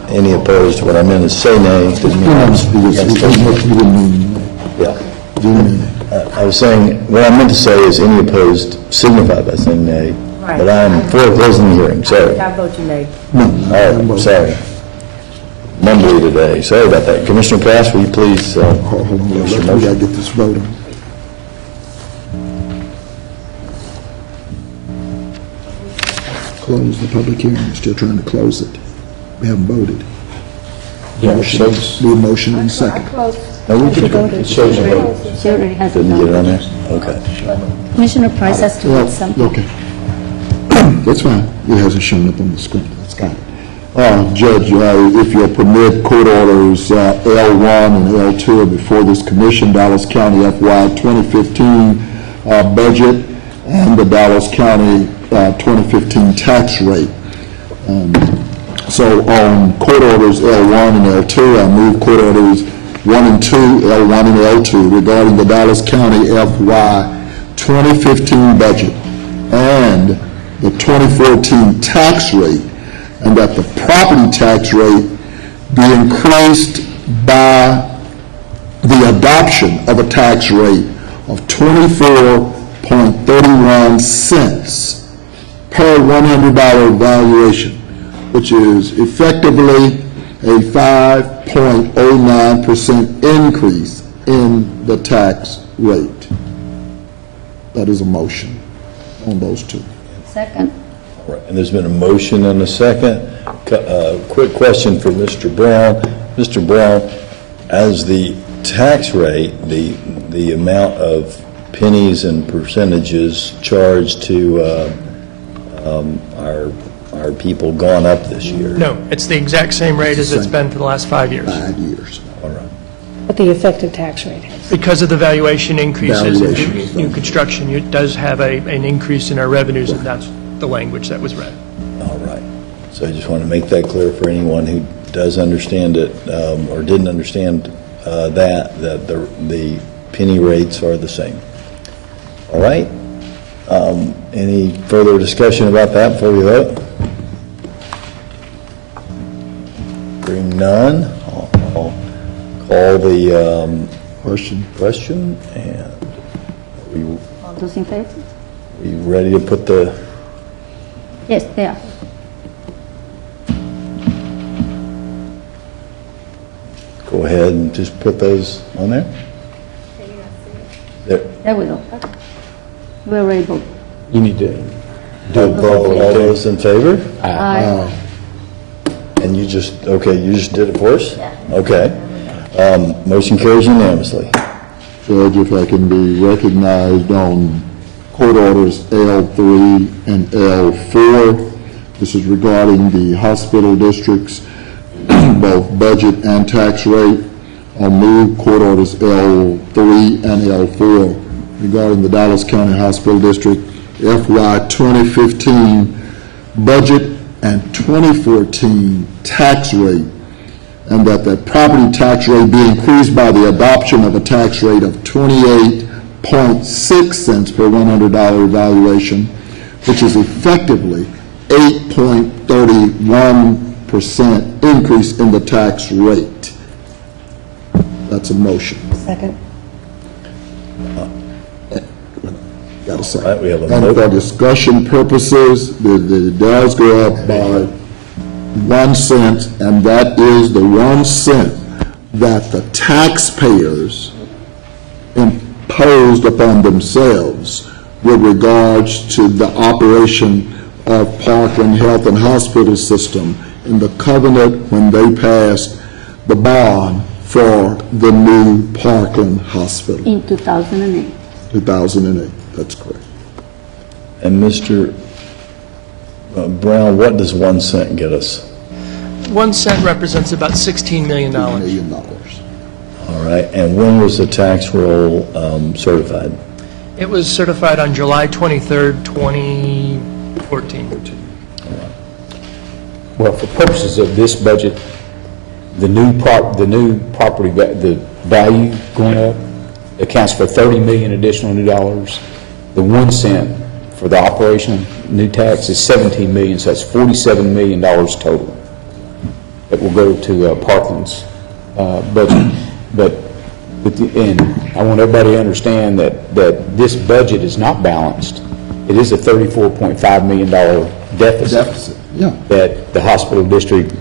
any opposed, what I meant is say nay, didn't mean I'm against it. Yeah. I was saying, what I meant to say is any opposed signify by saying nay, but I'm for closing the hearing, sorry. I vote you nay. All right, sorry. Mumbly today, sorry about that. Commissioner Cass, will you please Hold on, we gotta get this voted. Close the public hearing, we're still trying to close it. We haven't voted. Motion, the motion and second. No, we did, it shows you voted. She already has it Didn't get it on done. there? Okay. Commissioner Price has to add something. Okay. That's fine. It hasn't shown up on the screen. That's got it. Judge, if you'll permit, court orders L1 and L2 are before this commission, Dallas County FY 2015 budget and the Dallas County 2015 tax rate. So on court orders L1 and L2, I move court orders 1 and 2, L1 and L2 regarding the Dallas County FY 2015 budget and the 2014 tax rate, and that the property tax rate be increased by the adoption of a tax rate of 24.31 cents per $100 valuation, which is effectively a 5.09% increase in the tax rate. That is a motion on those two. Second. All right, and there's been a motion and a second. Quick question for Mr. Brown. Mr. Brown, as the tax rate, the amount of pennies and percentages charged to our people gone up this year? No, it's the exact same rate as it's been for the last 5 years. 5 years. All right. What the effective tax rate is. Because of the valuation increases, Valuation. new construction, it does have an increase in our revenues, and that's the language that was read. All right. So I just want to make that clear for anyone who does understand it or didn't understand that the penny rates are the same. All right. Any further discussion about that before we vote? Hearing none, I'll call the question, and All those in favor? are you ready to put the... Yes, they are. Go ahead and just put those on there? There. There we go. We're able. You need to do a All vote. those in favor? Aye. And you just did it for us? Yeah. Okay. Motion carries unanimously. Judge, if I can be recognized on court orders L3 and L4. This is regarding the hospital districts, both budget and tax rate. I'll move court orders L3 and L4 regarding the Dallas County Hospital District FY 2015 budget and 2014 tax rate, and that the property tax rate be increased by the adoption of a tax rate of 28.6 cents per $100 valuation, which is effectively 8.31% increase in the tax rate. That's a motion. Second. Got set aside. Right, we have a And vote. for discussion purposes, it does go up by 1 cent, and that is the 1 cent that the taxpayers imposed upon themselves with regards to the operation of Parkland Health and Hospital System in the covenant when they passed the bond for the new Parkland Hospital, In 2008. 2008. That's correct. And Mr. Brown, what does 1 cent get us? 1 cent represents about $16 million. $1 million. All right, and when was the tax roll certified? It was certified on July 23rd, 2014. Well, for purposes of this budget, the new property, the value going up accounts for $30 million additional new dollars. The 1 cent for the operation new tax is $17 million, so that's $47 million total that will go to Parkland's budget. But and I want everybody to understand that this budget is not balanced. It is a $34.5 million deficit. Yeah. That the hospital district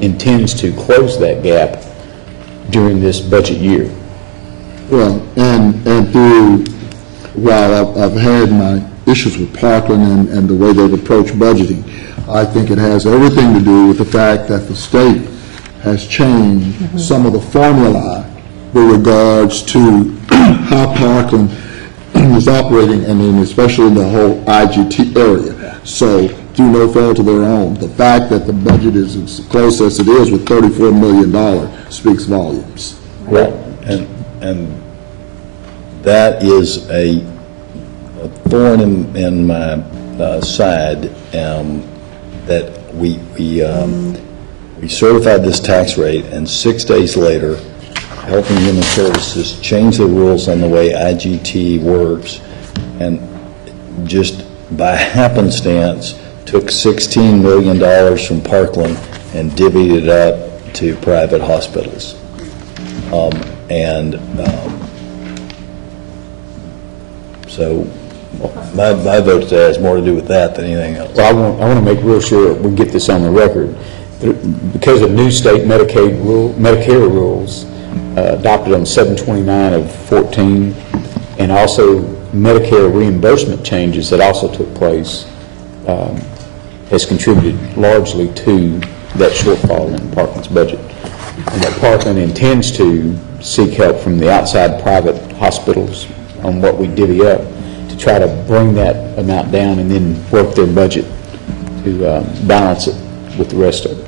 intends to close that gap during this budget year. Well, and through, while I've had my issues with Parkland and the way they've approached budgeting, I think it has everything to do with the fact that the state has changed some of the formulae with regards to how Parkland is operating, and then especially in the whole IGT area. So, through no fault of their own, the fact that the budget is as close as it is with $34 million speaks volumes. Right. And that is a thorn in my side, that we certified this tax rate, and 6 days later, Health and Human Services changed the rules on the way IGT works, and just by happenstance took $16 million from Parkland and divvied it up to private hospitals. So my vote today has more to do with that than anything else. Well, I want to make real sure we get this on the record. Because of new state Medicare rules adopted on 7/29 of 14, and also Medicare reimbursement changes that also took place, has contributed largely to that shortfall in Parkland's budget. And that Parkland intends to seek help from the outside private hospitals on what we divvy up to try to bring that amount down and then work their budget to balance it with the rest of it.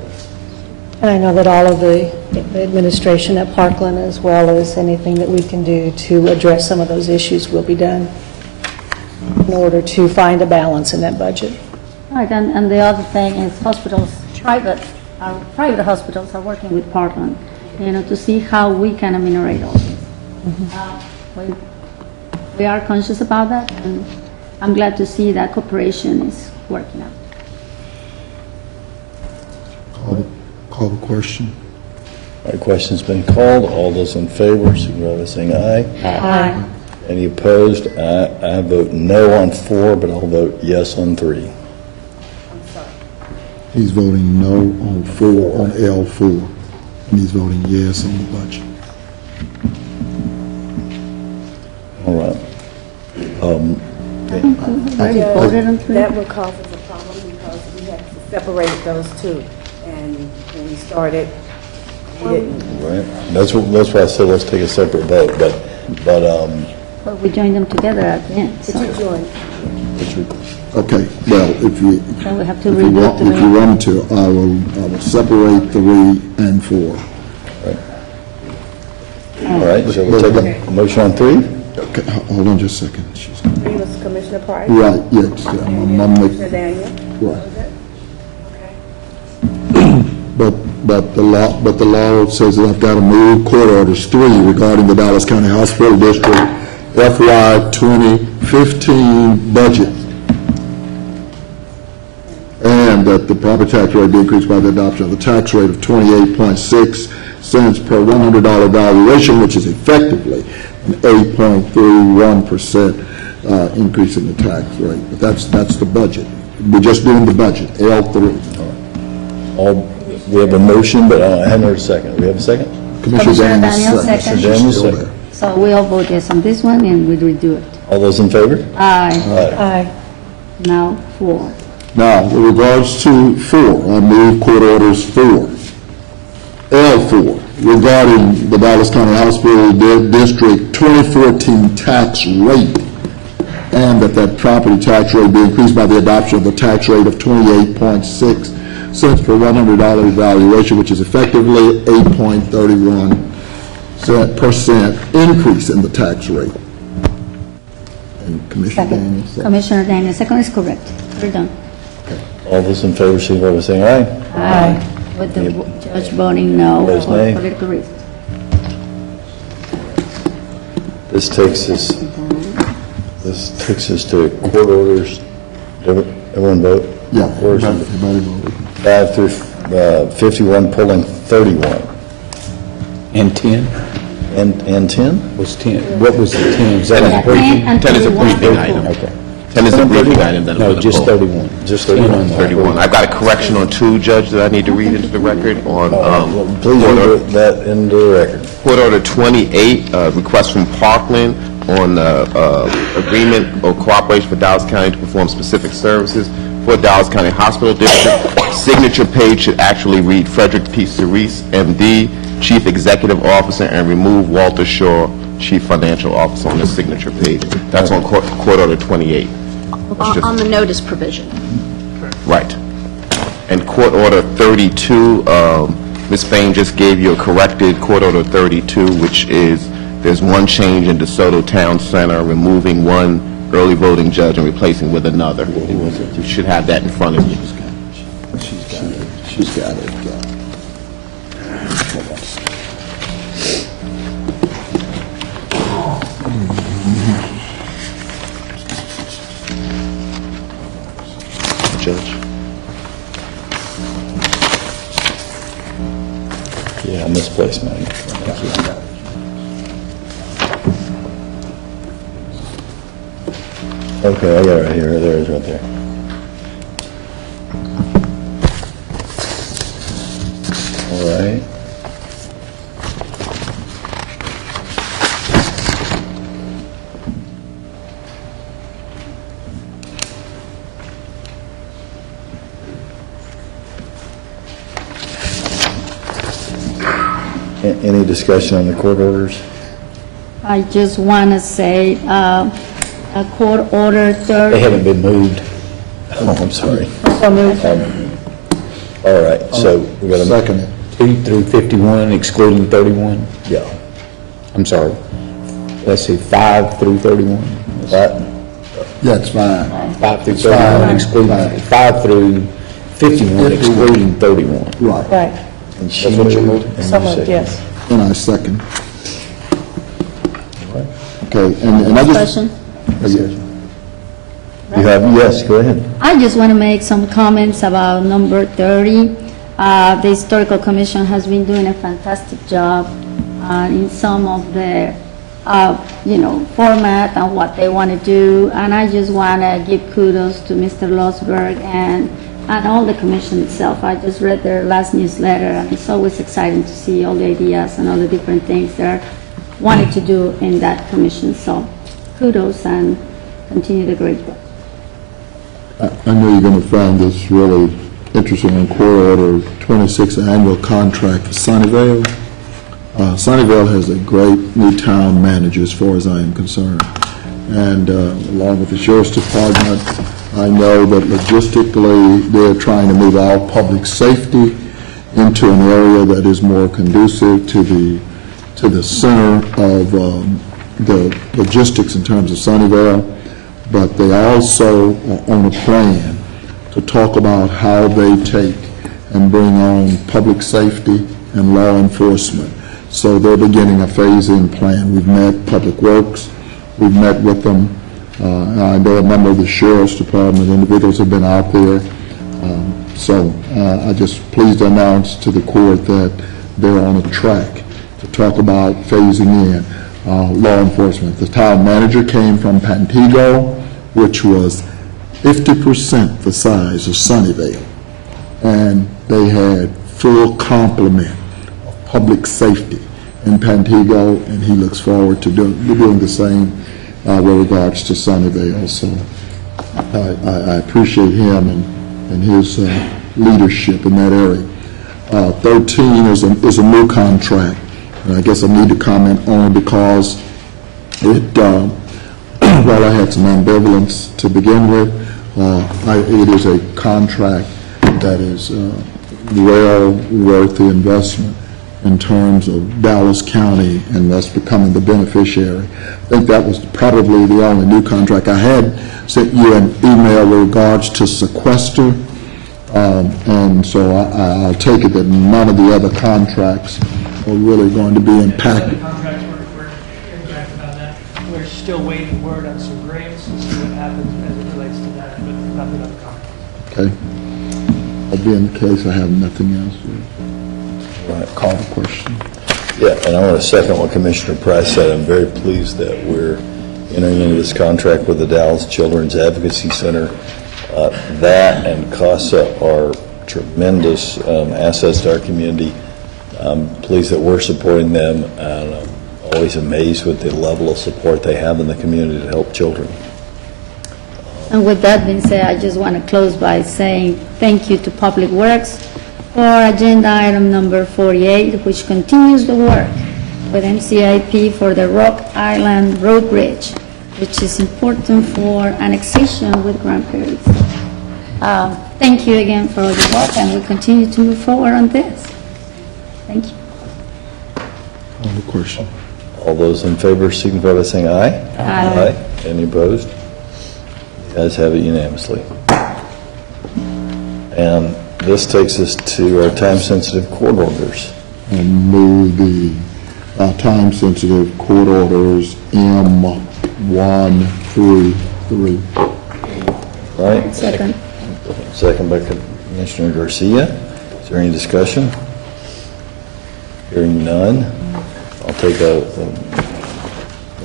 And I know that all of the administration at Parkland, as well as anything that we can do to address some of those issues, will be done in order to find a balance in that budget. Right, and the other thing is hospitals, private hospitals are working with Parkland, to see how we can ameliorate all this. We are conscious about that, and I'm glad to see that cooperation is working out. Call the question. All right, question's been called. All those in favor, signify by saying aye. Aye. Any opposed? I vote no on 4, but I'll vote yes on 3. He's voting no on 4, on L4, and he's voting yes on the budget. All right. Already voted on three? That would cause us a problem because we have to separate those two. And when we started, we didn't. Right. That's why I said let's take a separate vote, but But we joined them together at the end, so Okay, well, if you then we have to if you redo want, it. if you want to, I will separate 3 and 4. all right, so we'll take a motion on 3? Okay, hold on just a second. Three was Commissioner Price. Right, yes, I'm Commissioner Daniel. right. But the law says that I've got to move court orders 3 regarding the Dallas County Hospital District FY 2015 budget, and that the property tax rate be increased by the adoption of the tax rate of 28.6 cents per $100 valuation, which is effectively an 8.31% increase in the tax rate. But that's the budget. We're just doing the budget, L3. We have a motion, but I haven't heard a second. We have a second? Commissioner Daniels, second. Mr. Daniels, second. So we all vote yes on this one, and we redo it. All those in favor? Aye. Aye. Now, 4. Now, with regards to 4, I move Court Orders 4. L4, regarding the Dallas County Hospital District 2014 tax rate, and that property tax rate be increased by the adoption of a tax rate of 28.6 cents per $100 evaluation, which is effectively 8.31% increase in the tax rate. And Commissioner Daniels. Second. Commissioner Daniels, second is correct. We're done. All those in favor, signify by saying aye. Aye. With the judge voting no Opposed, for nay. political reasons. This takes us to court orders. Everyone vote? Yeah, Orders everybody voted. 5 through 51, pulling 31. And 10? And 10? Was 10, what was the 10? Is that a briefing? 10 is a briefing item. Okay. 10 is a briefing item then. No, just 31. Just 31. 31. I've got a correction on 2, Judge, that I need to read into the record on Please read that into the record. Court Order 28, request from Parkland on agreement or cooperation for Dallas County to perform specific services for Dallas County Hospital District. Signature page should actually read Frederick P. Cerise, M.D., Chief Executive Officer, and remove Walter Shaw, Chief Financial Officer, on the signature page. That's on Court Order 28. On the notice provision. Right. And Court Order 32, Ms. Fain just gave you a corrected Court Order 32, which is, there's one change in DeSoto Town Center, removing one early voting judge and replacing with another. You should have that in front of you. She's got it. Judge. Yeah, misplaced, man. Thank you. Okay, I got it right here. There it is right there. All right. Any discussion on the court orders? I just want to say, a Court Order 30. They haven't been moved. Oh, I'm sorry. So moved. All right, so we got a Second. 2 through 51, excluding 31. Yeah. I'm sorry. Let's see, 5 through 31. That, Yeah, it's fine. 5 through 31, excluding, 5 through 51, excluding 31. Right. Right. and she moved. and you So moved, seconded. yes. And I second. Okay, and I just... Question? You have, yes, go ahead. I just want to make some comments about number 30. The Historical Commission has been doing a fantastic job in some of the, format and what they want to do. And I just want to give kudos to Mr. Losberg and all the commission itself. I just read their last newsletter, and it's always exciting to see all the ideas and all the different things they're wanting to do in that commission. So kudos and continue the great work. I know you're going to find this really interesting in Court Order 26, annual contract for Sunnyvale. Sunnyvale has a great new town manager as far as I am concerned. And along with the Sheriff's Department, I know that logistically they're trying to move our public safety into an area that is more conducive to the center of the logistics in terms of Sunnyvale. But they also are on a plan to talk about how they take and bring on public safety and law enforcement. So they're beginning a phase-in plan. We've met Public Works, we've met with them. I know a number of the Sheriff's Department individuals have been out there. So I just pleased to announce to the court that they're on a track to talk about phasing in. law enforcement. The town manager came from Pantego, which was 50% the size of Sunnyvale, and they had full complement of public safety in Pantego, and he looks forward to doing the same with regards to Sunnyvale. So I appreciate him and his leadership in that area. 13 is a new contract, and I guess I need to comment on it because it, while I had some ambivalence to begin with, it is a contract that is well worth the investment in terms of Dallas County and us becoming the beneficiary. I think that was probably the only new contract. I had sent you an email with regards to sequester, and so I'll take it that none of the other contracts are really going to be impacted. Contracts, we're incorrect about that. We're still waiting word on some grants and see what happens as it relates to that, but nothing other contracts. Okay. That being the case, I have nothing else. Right. Call the question. Yeah, and I want to second what Commissioner Price said. I'm very pleased that we're entering into this contract with the Dallas Children's Advocacy Center. That and CASA are tremendous assets to our community. I'm pleased that we're supporting them, and I'm always amazed with the level of support they have in the community to help children. And with that being said, I just want to close by saying thank you to Public Works for agenda item number 48, which continues the work with MCIP for the Rock Island Road Bridge, which is important for annexation with Grand Prairie. Thank you again for all the work, and we continue to move forward on this. Thank you. Call the question. All those in favor signify by saying aye. Aye. Any opposed? The ayes have it unanimously. And this takes us to our time-sensitive court orders. And move the time-sensitive court orders M1 through 3. Right? Second. Second by Commissioner Garcia. Is there any discussion? Hearing none, I'll take a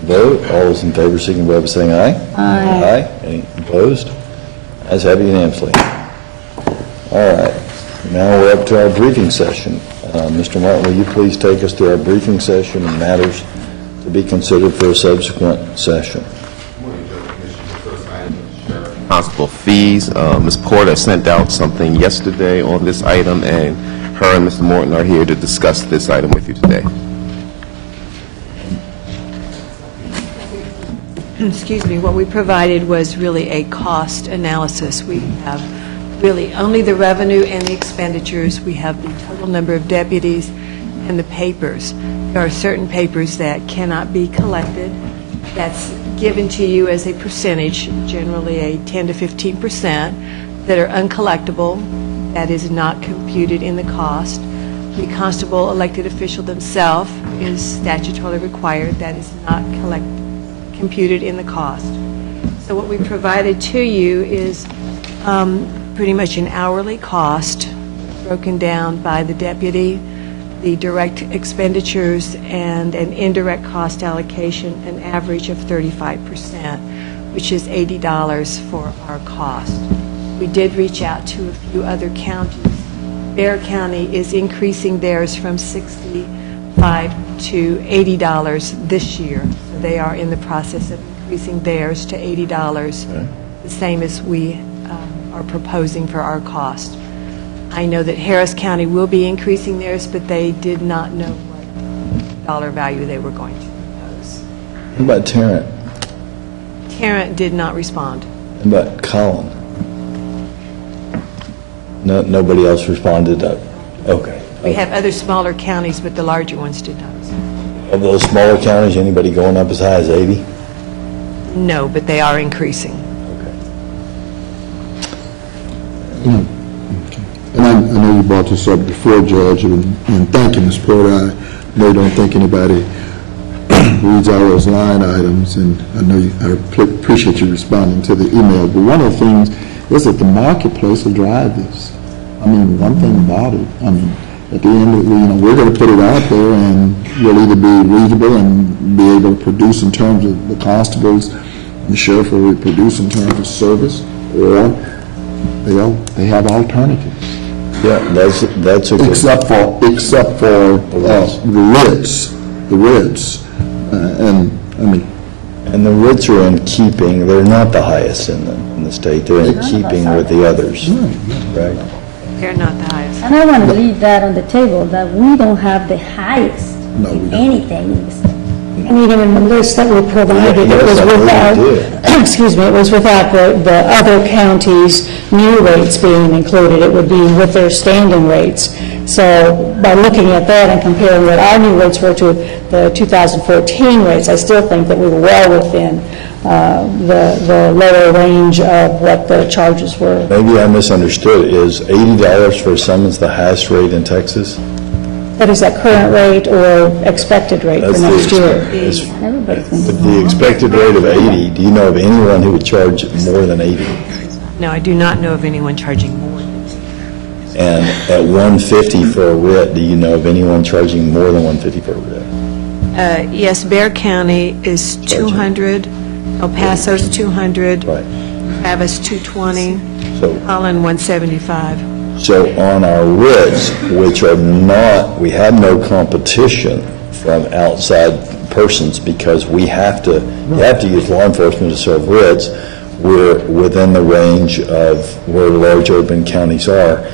vote. All those in favor signify by saying aye. Aye. Aye. Any opposed? Ayes have it unanimously. All right. Now we're up to our briefing session. Mr. Martin, will you please take us through our briefing session and matters to be considered for a subsequent session? Possible fees. Ms. Porter sent out something yesterday on this item, and her and Mr. Morton are here to discuss this item with you today. Excuse me, what we provided was really a cost analysis. We have really only the revenue and the expenditures. We have the total number of deputies and the papers. There are certain papers that cannot be collected. That's given to you as a percentage, generally a 10 to 15%, that are uncollectible. That is not computed in the cost. The constable elected official themselves is statutorily required. That is not computed in the cost. So what we provided to you is pretty much an hourly cost broken down by the deputy, the direct expenditures, and an indirect cost allocation, an average of 35%, which is $80 for our cost. We did reach out to a few other counties. Bear County is increasing theirs from $65 to $80 this year. So they are in the process of increasing theirs to $80, the same as we are proposing for our cost. I know that Harris County will be increasing theirs, but they did not know what dollar value they were going to propose. What about Tarrant? Tarrant did not respond. What about Collin? No, nobody else responded? Okay. We have other smaller counties, but the larger ones did not respond. Of those smaller counties, anybody going up as high as 80? No, but they are increasing. Okay. And I know you brought this up before, Judge, and thank you, Ms. Porter. I know you don't think anybody reads all those line items, and I know I appreciate you responding to the email. But one of the things is that the marketplace will drive this. I mean, one thing about it, I mean, at the end, we're going to put it out there, and we'll either be reasonable and be able to produce in terms of the constables, and the sheriff will produce in terms of service, or they have alternatives. Yeah, that's a good... Except for the RIDs, and I mean. And the RIDs are in keeping, they're not the highest in the state, they're in keeping with the others, right? They're not the highest. And I want to leave that on the table, that we don't have the highest in anything in the state. And even in the list that we provided, it was without, excuse me, it was without the other counties' new rates being included. It would be with their standing rates. So by looking at that and comparing what our new rates were to the 2014 rates, I still think that we were well within the lower range of what the charges were. Maybe I misunderstood. Is $80 for a summons the highest rate in Texas? That is that current rate or expected rate for next year? With the expected rate of 80, do you know of anyone who would charge more than 80? No, I do not know of anyone charging more. And at 150 for a writ, do you know of anyone charging more than 150 for a writ? Yes, Bexar County is 200, El Paso's 200, Travis 220, Holland 175. So on our writs, which are not, we have no competition from outside persons because you have to use law enforcement to serve writs, we're within the range of where large urban counties are.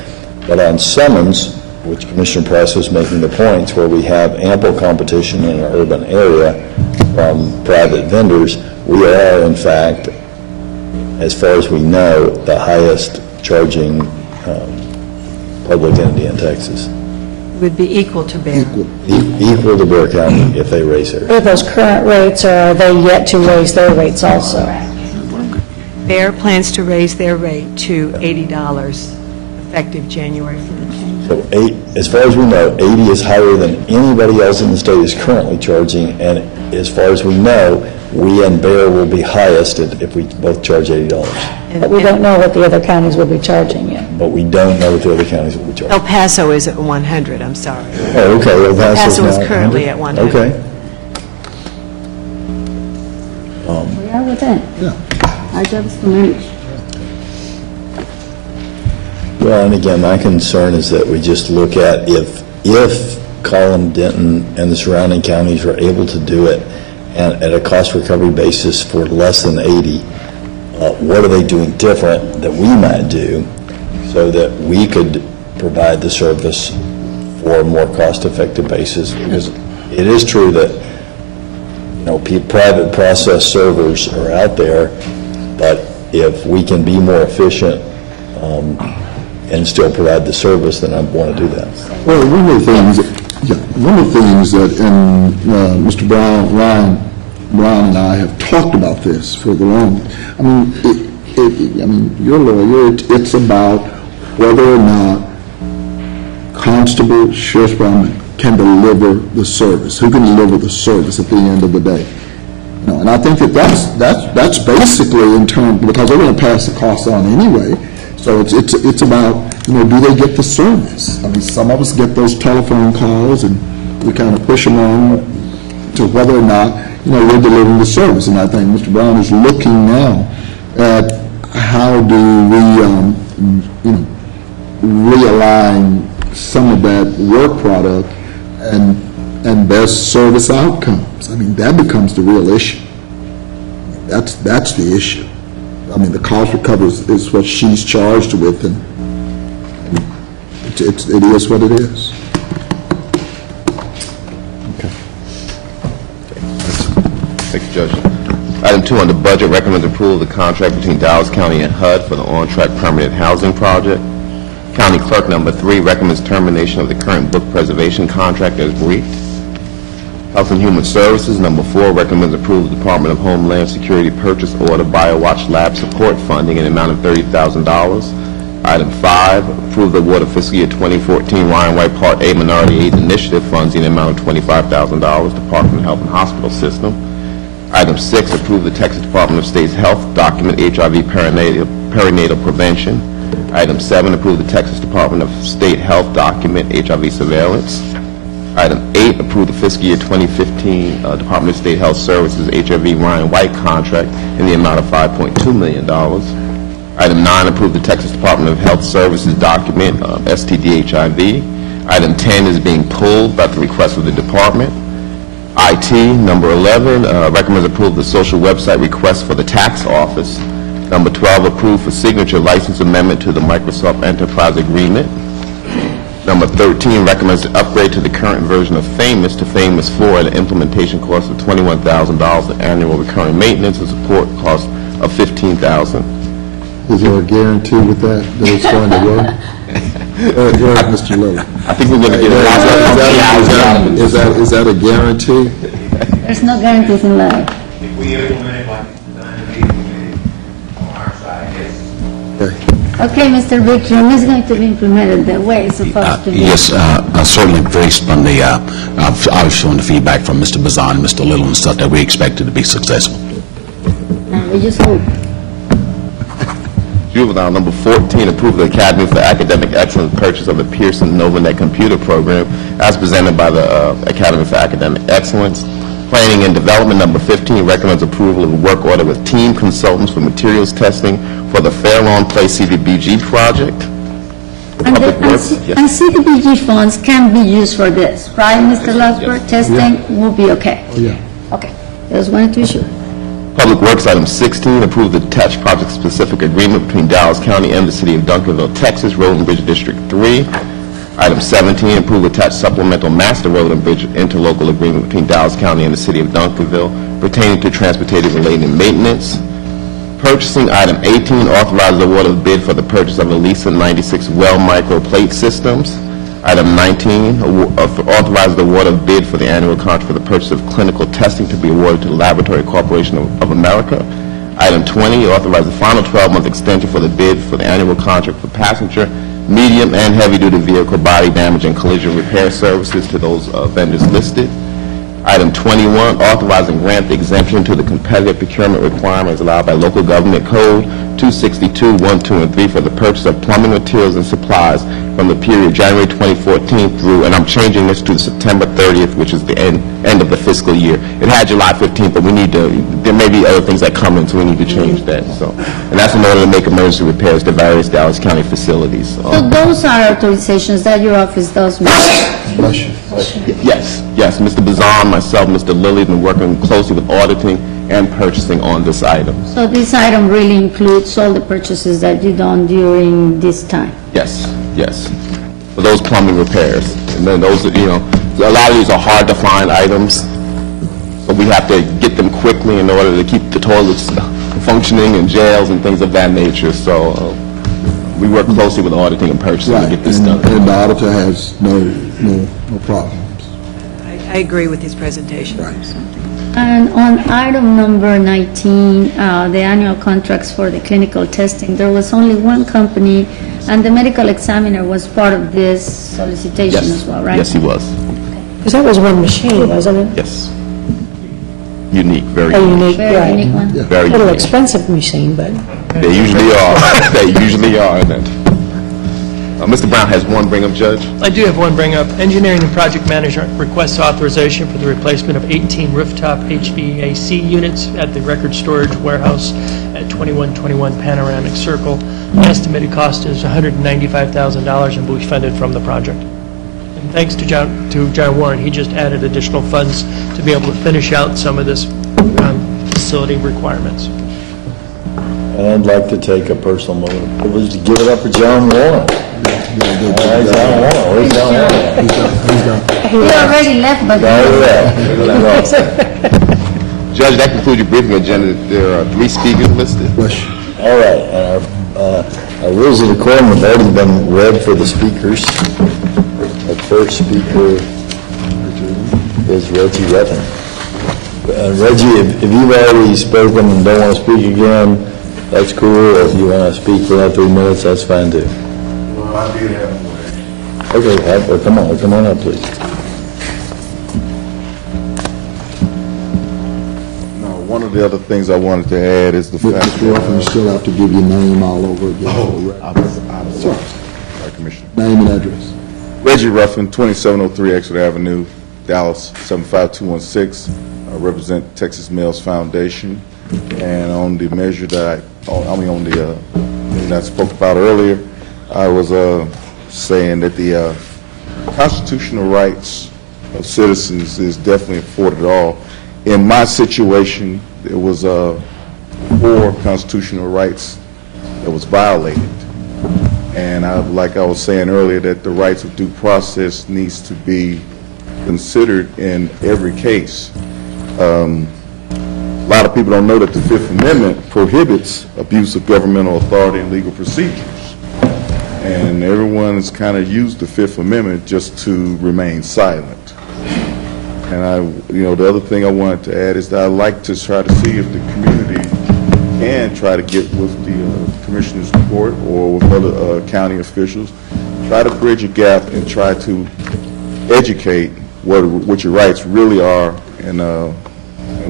But on summons, which Commissioner Price was making the points, where we have ample competition in an urban area from private vendors, we are, in fact, as far as we know, the highest charging public entity in Texas. Would be equal to Bexar. Equal to Bexar County if they raise theirs. Are those current rates, or are they yet to raise their rates also? Bexar plans to raise their rate to $80 effective January 1st. So as far as we know, 80 is higher than anybody else in the state is currently charging, and as far as we know, we and Bexar will be highest if we both charge $80. But we don't know what the other counties will be charging yet. But we don't know what the other counties will be charging. El Paso is at 100, I'm sorry. Oh, okay. El Paso is currently at 100. Okay. We are within. Our job is to manage. Well, and again, my concern is that we just look at if Collin, Denton, and the surrounding counties are able to do it and at a cost recovery basis for less than 80, what are they doing different that we might do so that we could provide the service for a more cost-effective basis? Because it is true that, private process servers are out there, but if we can be more efficient and still provide the service, then I want to do that. Well, one of the things that, and Mr. Brown and I have talked about this for the longest. I mean, you're a lawyer. It's about whether or not constable, sheriff's department can deliver the service. Who can deliver the service at the end of the day? And I think that's basically in terms, because they're going to pass the cost on anyway. So it's about, do they get the service? I mean, some of us get those telephone calls, and we kind of push them on to whether or not, we're delivering the service. And I think Mr. Brown is looking now at how do we, realign some of that work product and best service outcomes. I mean, that becomes the real issue. That's the issue. I mean, the cost recovery is what she's charged with, and it is what it is. Thank you, Judge. Item 2 on the budget recommends approval of the contract between Dallas County and HUD for the on-track permanent housing project. County Clerk number 3 recommends termination of the current book preservation contract as briefed. Health and Human Services number 4 recommends approval of the Department of Homeland Security purchase order BioWatch Lab support funding in the amount of $30,000. Item 5, approve the award of fiscal year 2014 Ryan White Part A Minority Aid Initiative funds in the amount of $25,000 to Parkland Health and Hospital System. Item 6, approve the Texas Department of State's health document HIV perinatal prevention. Item 7, approve the Texas Department of State Health document, HIV surveillance. Item 8, approve the fiscal year 2015 Department of State Health Services HIV Ryan White contract in the amount of $5.2 million. Item 9, approve the Texas Department of Health Services document, STD HIV. Item 10 is being pulled by the request of the department. IT, number 11, recommends approval of the social website request for the tax office. Number 12, approve for signature license amendment to the Microsoft Enterprise Agreement. Number 13, recommends to upgrade to the current version of Famous to Famous 4 at an implementation cost of $21,000, an annual recurring maintenance and support cost of $15,000. Is there a guarantee with that it's going to work? Go ahead, Mr. Lilly. I think we're going to get a lot of Is that a guarantee? There's no guarantees in life. If we implement it like it's designed to be implemented on our side, yes. Okay. Okay, Mr. Bickstrom, it's going to be implemented the way it's supposed to be. Yes, certainly based on the, obviously on the feedback from Mr. Bazan, Mr. Little and stuff, that we expected to be successful. And we just hope. Juvenile, number 14, approve the Academy for Academic Excellence purchase of the Pearson NovaNet computer program as presented by the Academy for Academic Excellence. Planning and Development, number 15, recommends approval of a work order with team consultants for materials testing for the Fairlawn Place CDBG project. And Public Works, yes. and CDBG funds can be used for this, right, Mr. Lusberg? Testing will be okay? Oh, yeah. Okay, just wanted to be sure. Public Works, item 16, approve the attached project-specific agreement between Dallas County and the City of Duncanville, Texas, Road and Bridge District 3. Item 17, approve attached supplemental master road and bridge interlocal agreement between Dallas County and the City of Duncanville pertaining to transportation-related maintenance. Purchasing, item 18, authorize the award of bid for the purchase of Elisa 96 well micro plate systems. Item 19, authorize the award of bid for the annual contract for the purchase of clinical testing to be awarded to the Laboratory Corporation of America. Item 20, authorize the final 12-month extension for the bid for the annual contract for passenger, medium, and heavy-duty vehicle body damage and collision repair services to those vendors listed. Item 21, authorizing grant the exemption to the competitive procurement requirements allowed by Local Government Code 262, 1, 2, and 3 for the purchase of plumbing materials and supplies from the period January 2014 through, and I'm changing this to September 30th, which is the end of the fiscal year. It had July 15th, but we need to, there may be other things that come in, so we need to change that. So, and that's in order to make emergency repairs to various Dallas County facilities. So those are authorizations that your office does make? Yes, yes. Mr. Bazan, myself, Mr. Lilly have been working closely with auditing and purchasing on this item. So this item really includes all the purchases that you done during this time? Yes, yes. For those plumbing repairs. And then those, you know, a lot of these are hard to find items, but we have to get them quickly in order to keep the toilets functioning and jails and things of that nature. So we work closely with auditing and purchasing to get this done. And the auditor has no problems. I agree with his presentation. And on item number 19, the annual contracts for the clinical testing, there was only one company, and the medical examiner was part of this solicitation as well, right? Yes, he was. Because that was one machine, wasn't it? Yes. Unique, very A unique. unique, Very right. unique one. Very A little unique. expensive machine, but They usually are. They usually are, isn't it? Mr. Brown has one bring up, Judge. I do have one bring up. Engineering and Project Management requests authorization for the replacement of 18 rooftop HVAC units at the record storage warehouse at 2121 Panoramic Circle. The estimated cost is $195,000 and will be funded from the project. And thanks to John Warren, he just added additional funds to be able to finish out some of this facility requirements. And I'd like to take a personal moment of privilege to give it up for John Warren. All right, John Warren, where's John Warren? He already left, but... Judge, that concludes your briefing agenda. There are 3 speakers listed. All right, and our rules of decorum have already been read for the speakers. Our first speaker is Reggie Ruffin. Reggie, if you've already spoken and don't want to speak again, that's cool. If you want to speak for that 3 minutes, that's fine too. Well, I did have one. Okay, well, come on up, please. No, one of the other things I wanted to add is the fact Mr. Ruffin, you still have to give your name all over again. Oh, Sorry, Commissioner. Name and address. Reggie Ruffin, 2703 Exeter Avenue, Dallas, 75216. I represent Texas Males Foundation. And on the measure that on the thing that I spoke about earlier, I was saying that the constitutional rights of citizens is definitely afforded all. In my situation, there was 4 constitutional rights that was violated. And like I was saying earlier, that the rights of due process needs to be considered in every case. A lot of people don't know that the Fifth Amendment prohibits abuse of governmental authority and legal procedures. And everyone has kind of used the Fifth Amendment just to remain silent. And the other thing I wanted to add is that I'd like to try to see if the community can try to get with the Commissioner's Court or with other county officials, try to bridge a gap and try to educate what your rights really are and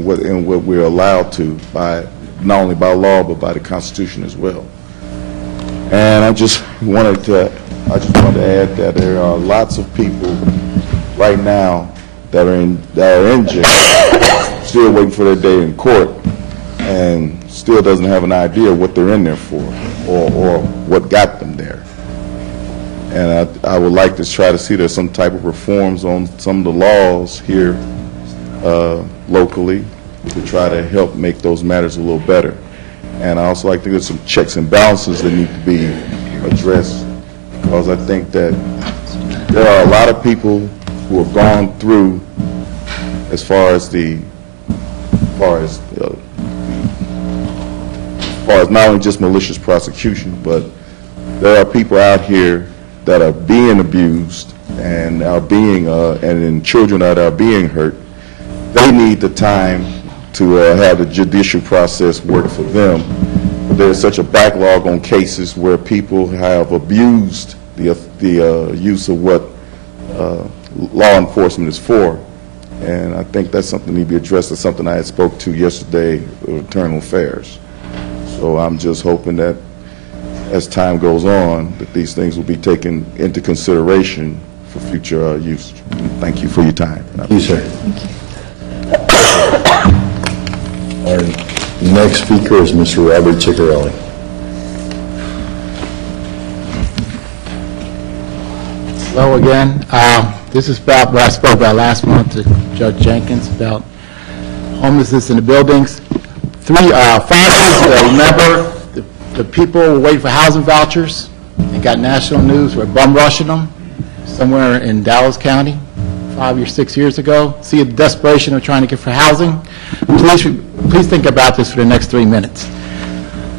what we're allowed to by not only by law but by the Constitution as well. And I just wanted to add that there are lots of people right now that are in jail, still waiting for their day in court, and still doesn't have an idea what they're in there for or what got them there. And I would like to try to see there's some type of reforms on some of the laws here locally to try to help make those matters a little better. And I also like to get some checks and balances that need to be addressed, because I think that there are a lot of people who have gone through as far as not only just malicious prosecution, but there are people out here that are being abused and and children that are being hurt. They need the time to have the judicial process work for them. There's such a backlog on cases where people have abused the use of what law enforcement is for. And I think that's something that needs to be addressed. That's something I had spoke to yesterday with Internal Affairs. So I'm just hoping that as time goes on, that these things will be taken into consideration for future use. Thank you for your time. Thank you, sir. Thank you. Our next speaker is Mr. Robert Ciccarelli. Hello again. This is about what I spoke about last month to Judge Jenkins about homelessness in the buildings. 5 years ago, remember, the people were waiting for housing vouchers. They got national news. We're bum rushing them somewhere in Dallas County 5 or 6 years ago. See the desperation of trying to get for housing. Please think about this for the next 3 minutes.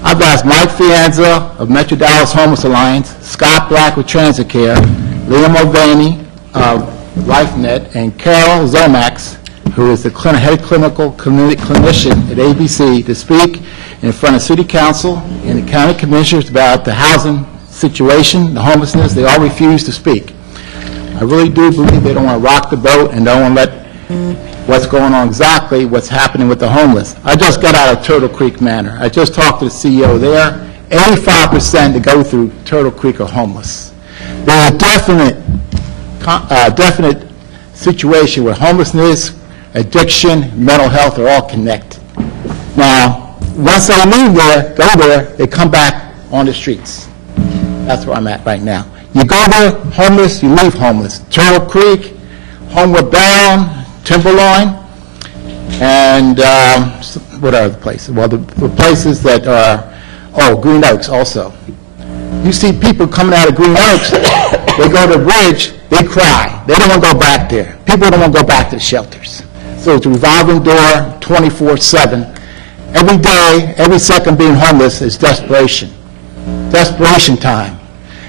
I've asked Mike Fianza of Metro Dallas Homeless Alliance, Scott Black with Transit Care, Liam Mulvaney of LifeNet, and Carol Zomax, who is the head clinical clinician at ABC, to speak in front of City Council and the County Commissioners about the housing situation, the homelessness. They all refuse to speak. I really do believe they don't want to rock the boat and don't want to let what's going on exactly, what's happening with the homeless. I just got out of Turtle Creek Manor. I just talked to the CEO there. 85% that go through Turtle Creek are homeless. There's a definite situation where homelessness, addiction, mental health are all connected. Now, once they leave there, go there, they come back on the streets. That's where I'm at right now. You go there homeless, you leave homeless. Turtle Creek, Homeward Bound, Timberline, and what are the places? Well, the places that are, Green Oaks also. You see people coming out of Green Oaks, they go to the bridge, they cry. They don't want to go back there. People don't want to go back to the shelters. So it's a revolving door 24/7. Every day, every second being homeless is desperation. Desperation time.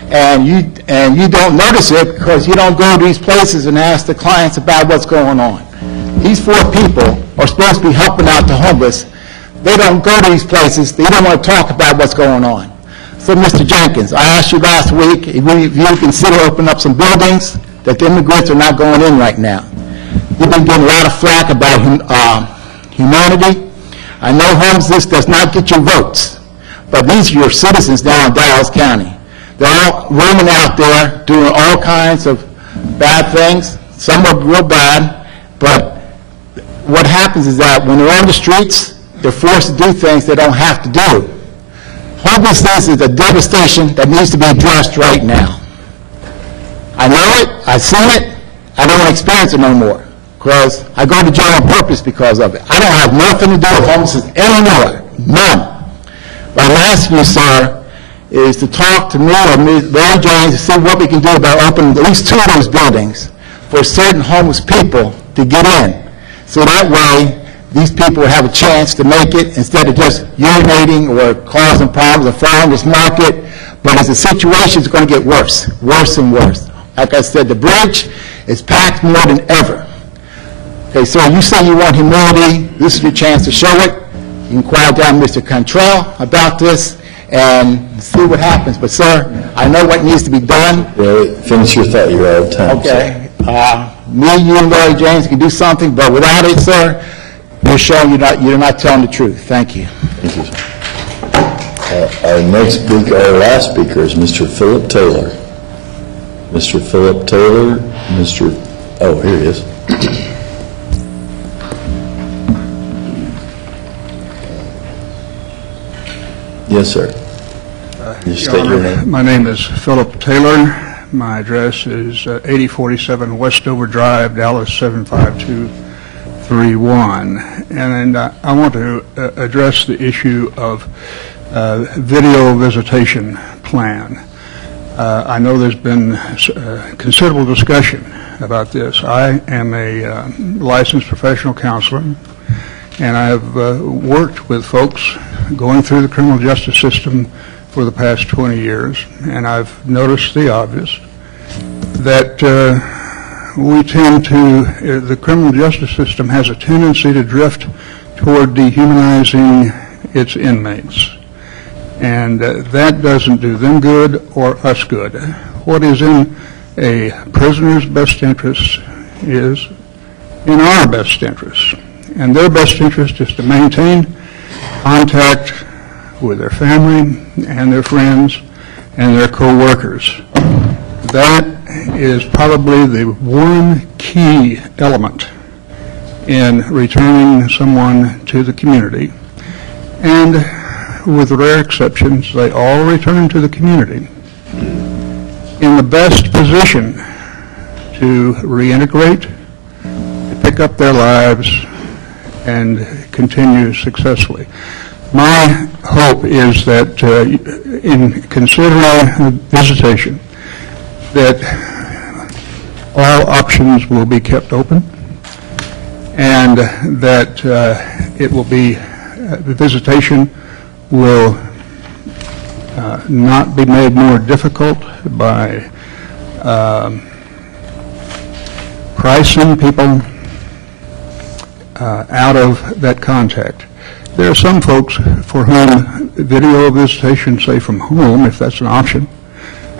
And you don't notice it because you don't go to these places and ask the clients about what's going on. These 4 people are supposed to be helping out the homeless. They don't go to these places. They don't want to talk about what's going on. So, Mr. Jenkins, I asked you last week if you consider opening up some buildings that the immigrants are not going in right now. You've been getting a lot of flack about humanity. I know homelessness does not get your votes, but these are your citizens down in Dallas County. They're all roaming out there, doing all kinds of bad things. Some are real bad, but what happens is that when they're on the streets, they're forced to do things they don't have to do. Homelessness is a devastation that needs to be addressed right now. I know it, I've seen it, I don't want to experience it no more, because I go to jail on purpose because of it. I don't have nothing to do with homelessness anymore, none. What I'm asking you, sir, is to talk to me or Ms. Mary James to see what we can do about opening at least 2 of those buildings for certain homeless people to get in. So that way, these people will have a chance to make it instead of just urinating or causing problems or flying this market. But as the situation is going to get worse, worse and worse. Like I said, the bridge is packed more than ever. Okay, so you say you want humility. This is your chance to show it. You can quiet down Mr. Cantrell about this and see what happens. But, sir, I know what needs to be done. Well, finish your thought. You're out of time. Okay. Me, you, and Larry James can do something, but without it, sir, you're showing you're not telling the truth. Thank you. Thank you, sir. Our next speaker, our last speaker is Mr. Philip Taylor. Mr. Philip Taylor, oh, here he is. Yes, sir. You state your name. My name is Philip Taylor. My address is 8047 Westover Drive, Dallas 75231. And I want to address the issue of video visitation plan. I know there's been considerable discussion about this. I am a licensed professional counselor, and I've worked with folks going through the criminal justice system for the past 20 years, and I've noticed the obvious, that we tend to, the criminal justice system has a tendency to drift toward dehumanizing its inmates. And that doesn't do them good or us good. What is in a prisoner's best interest is in our best interest. And their best interest is to maintain contact with their family and their friends and their co-workers. That is probably the one key element in returning someone to the community. And with rare exceptions, they all return to the community in the best position to reintegrate, to pick up their lives, and continue successfully. My hope is that in considering visitation, that all options will be kept open, and that it will be, the visitation will not be made more difficult by pricing people out of that contact. There are some folks for whom video visitation, say from home, if that's an option,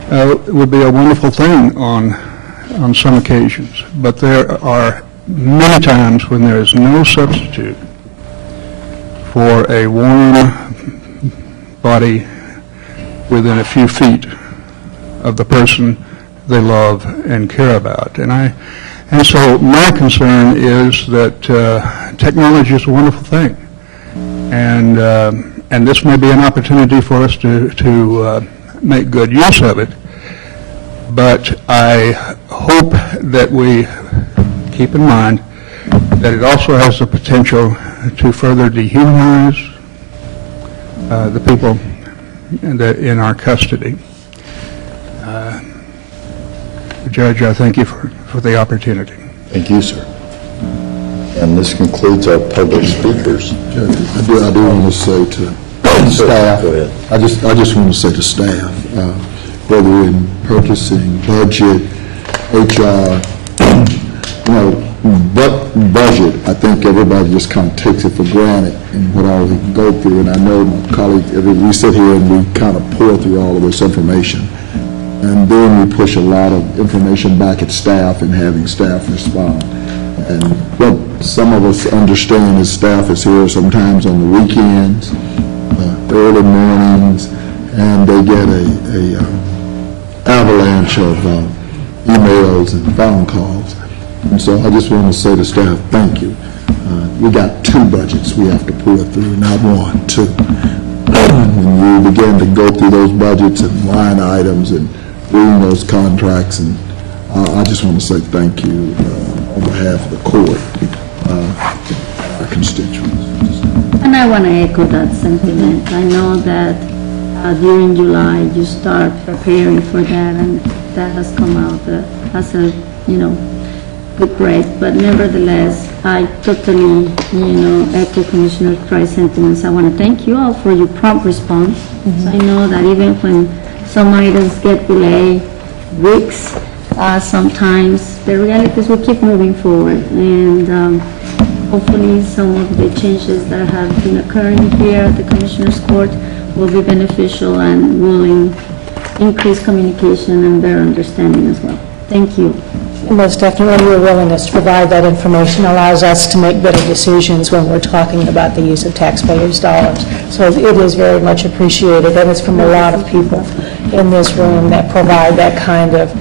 would be a wonderful thing on some occasions. But there are many times when there is no substitute for a warm body within a few feet of the person they love and care about. And so my concern is that technology is a wonderful thing, and this may be an opportunity for us to make good use of it. But I hope that we keep in mind that it also has the potential to further dehumanize the people that in our custody. Judge, I thank you for the opportunity. Thank you, sir. And this concludes our public speakers. Judge, I do want to say to staff, Go ahead. I just want to say to staff, whether in purchasing, budget, HR, budget, I think everybody just kind of takes it for granted and what all we can go through. And I know my colleague, we sit here and we kind of pour through all of this information. And then we push a lot of information back at staff and having staff respond. And what some of us understand is staff is here sometimes on the weekends, early mornings, and they get a avalanche of emails and phone calls. And so I just want to say to staff, thank you. We got 2 budgets we have to pull through, not 1, 2. When you begin to go through those budgets and line items and reading those contracts, and I just want to say thank you on behalf of the court, our constituents. And I want to echo that sentiment. I know that during July, you start preparing for that, and that has come out as a, good grade. But nevertheless, I totally, echo Commissioner Price's sentiments. I want to thank you all for your prompt response. So I know that even when some items get delayed weeks, sometimes the realities will keep moving forward. And hopefully some of the changes that have been occurring here at the Commissioners Court will be beneficial and will increase communication and better understanding as well. Thank you. Most definitely, your willingness to provide that information allows us to make better decisions when we're talking about the use of taxpayers' dollars. So it is very much appreciated, and it's from a lot of people in this room that provide that kind of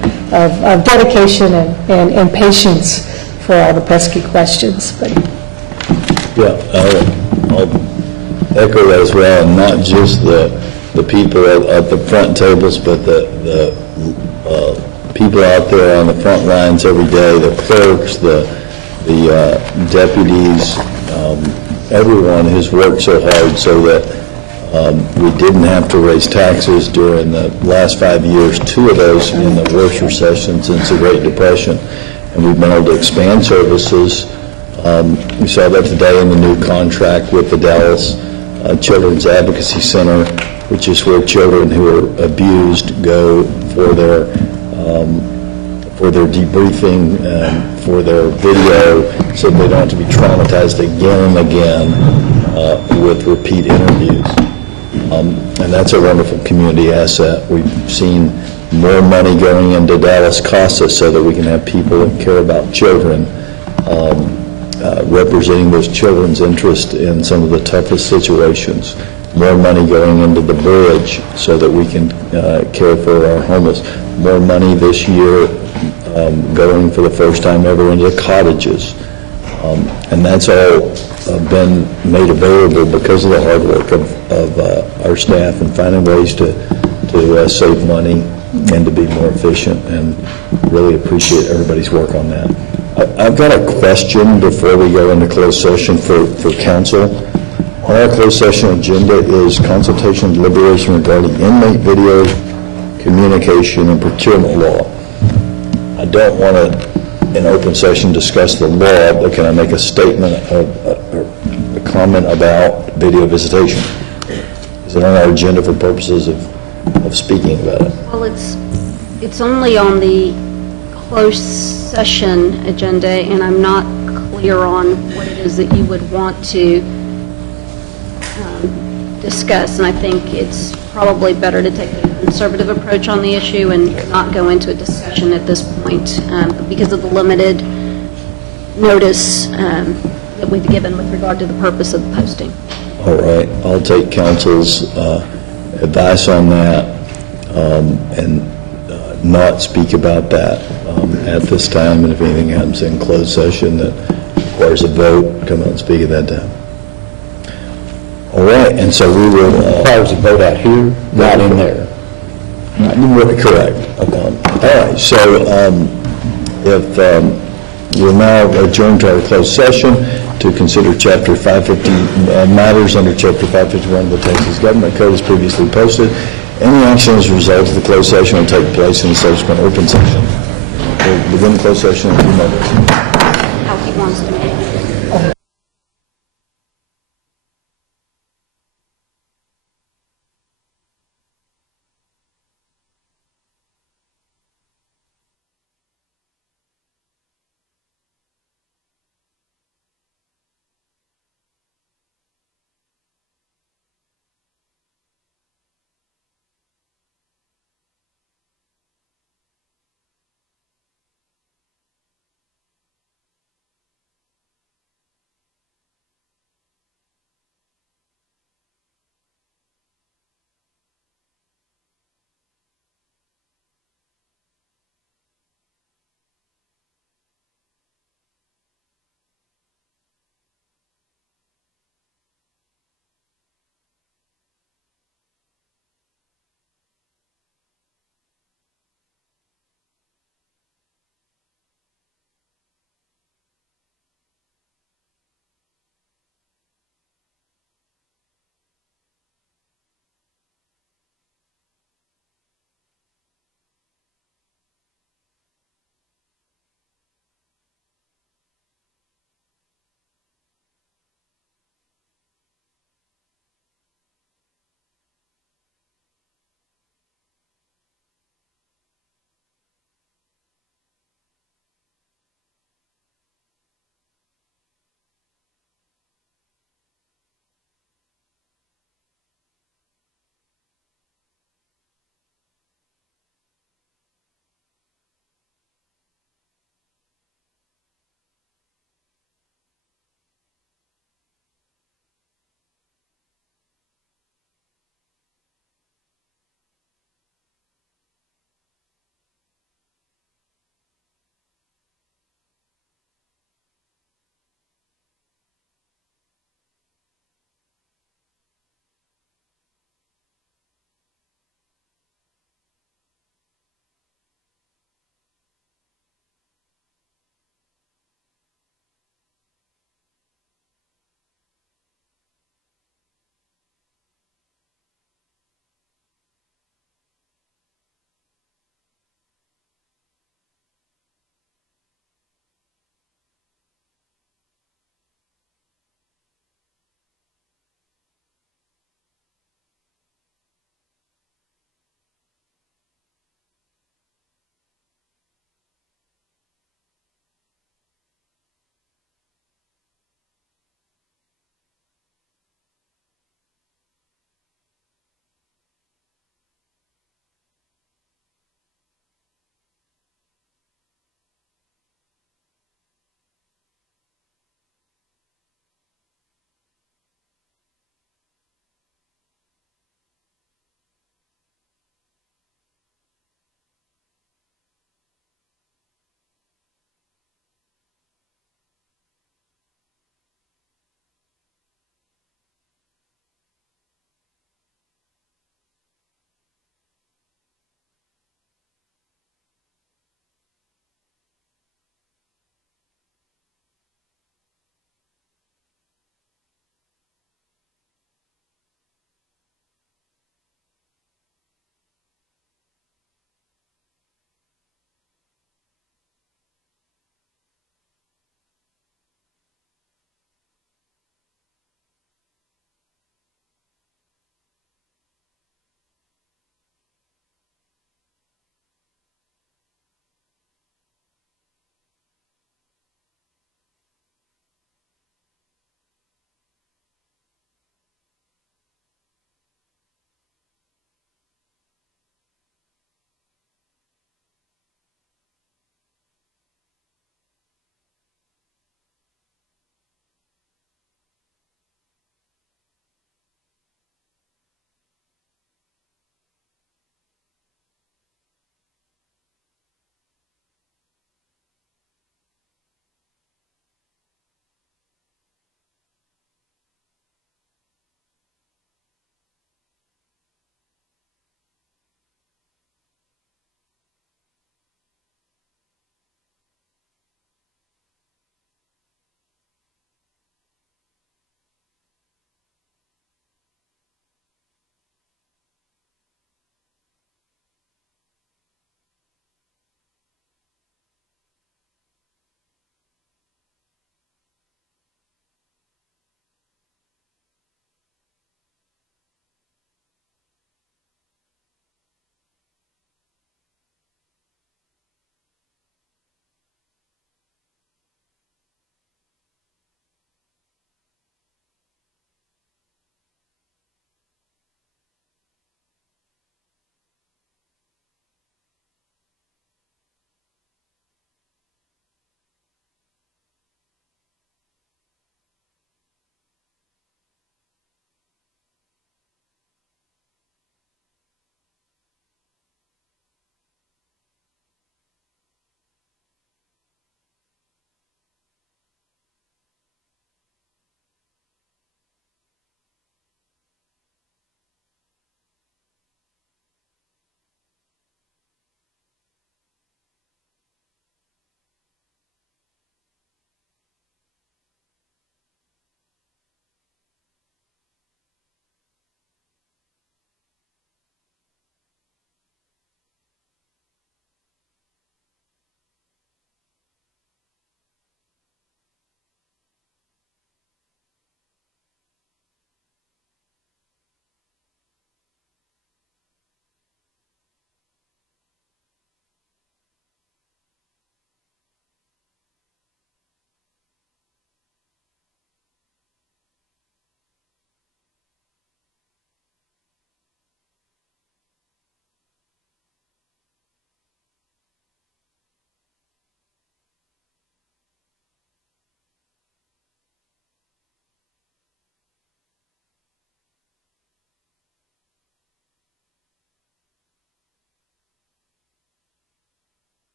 dedication and patience for all the pesky questions. But Yeah, I'll echo that as well, and not just the people at the front tables, but the people out there on the front lines every day, the clerks, the deputies, everyone who's worked so hard so that we didn't have to raise taxes during the last 5 years, 2 of those in the worst recession since the Great Depression, and we've been able to expand services. We saw that today in the new contract with the Dallas Children's Advocacy Center, which is where children who are abused go for their debriefing, for their video, so they don't have to be traumatized again and again with repeat interviews. And that's a wonderful community asset. We've seen more money going into Dallas CASA so that we can have people that care about children, representing those children's interest in some of the toughest situations. More money going into the bridge so that we can care for our homeless. More money this year going for the first time ever into the cottages. And that's all been made available because of the hard work of our staff and finding ways to save money and to be more efficient, and really appreciate everybody's work on that. I've got a question before we go into closed session for council. On our closed session agenda is consultation and deliberation regarding inmate video communication and procurement law. I don't want to, in open session, discuss the law, but can I make a statement, a comment about video visitation? Is it on our agenda for purposes of speaking about it? Well, it's only on the closed session agenda, and I'm not clear on what it is that you would want to discuss, and I think it's probably better to take a conservative approach on the issue and not go into a discussion at this point because of the limited notice that we've given with regard to the purpose of the posting. All right, I'll take council's advice on that and not speak about that at this time, and if anything happens in closed session that requires a vote, come out and speak at that time. All right, and so we will... requires a vote out here, not in there. Correct. All right, so if we'll now adjourn to our closed session to consider Chapter 550 matters under Chapter 551 of the Texas Government Code as previously posted. Any action as a result of the closed session will take place in the subsequent open session. We'll begin the closed session in a few moments. How he wants to make it.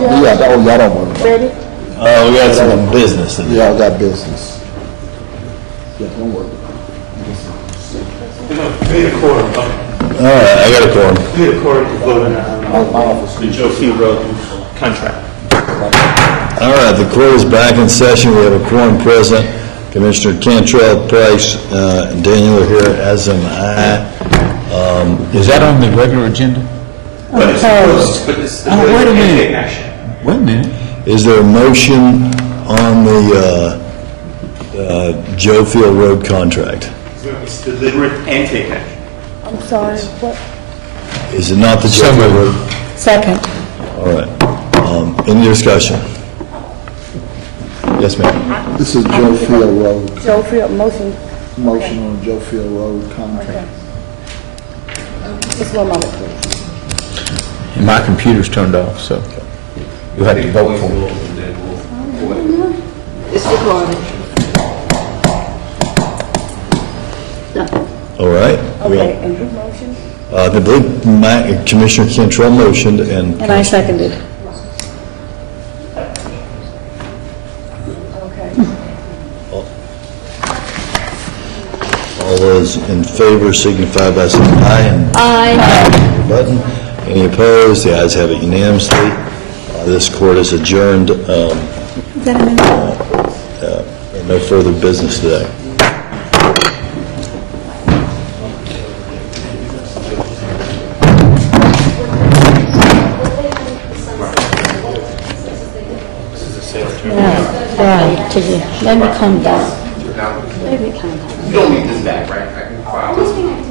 Yeah, oh, y'all don't worry about it. Ready? We got some business to do. Yeah, I got business. Yeah, don't worry. All right, I got a quorum. We had a quorum to vote on the Joe Field Road contract. All right, the court is back in session. We have a quorum present. Commissioner Cantrell, Price, and Daniel are here, as am I. Is that on the regular agenda? But it's closed, but it's the Wait a minute. take action. Wait a minute. Is there a motion on the Joe Field Road contract? It's deliberate and take action. I'm sorry, what? Is it not the Joe Field Road? Second. All right. Any discussion? Yes, ma'am. This is Joe Field Road, Joe Field, motion. motion on Joe Field Road contract. Just one moment, please. And my computer's turned off, so you'll have to vote for it. It's recorded. All right. Okay, and who motioned? I believe Commissioner Cantrell motioned, and And I seconded. all those in favor signify by saying aye. And Aye. button. Any opposed? The ayes have it unanimously. This court is adjourned. Is that a minute? No further business today. Let me calm down. Let me calm down. You don't need this back, right? I can file this.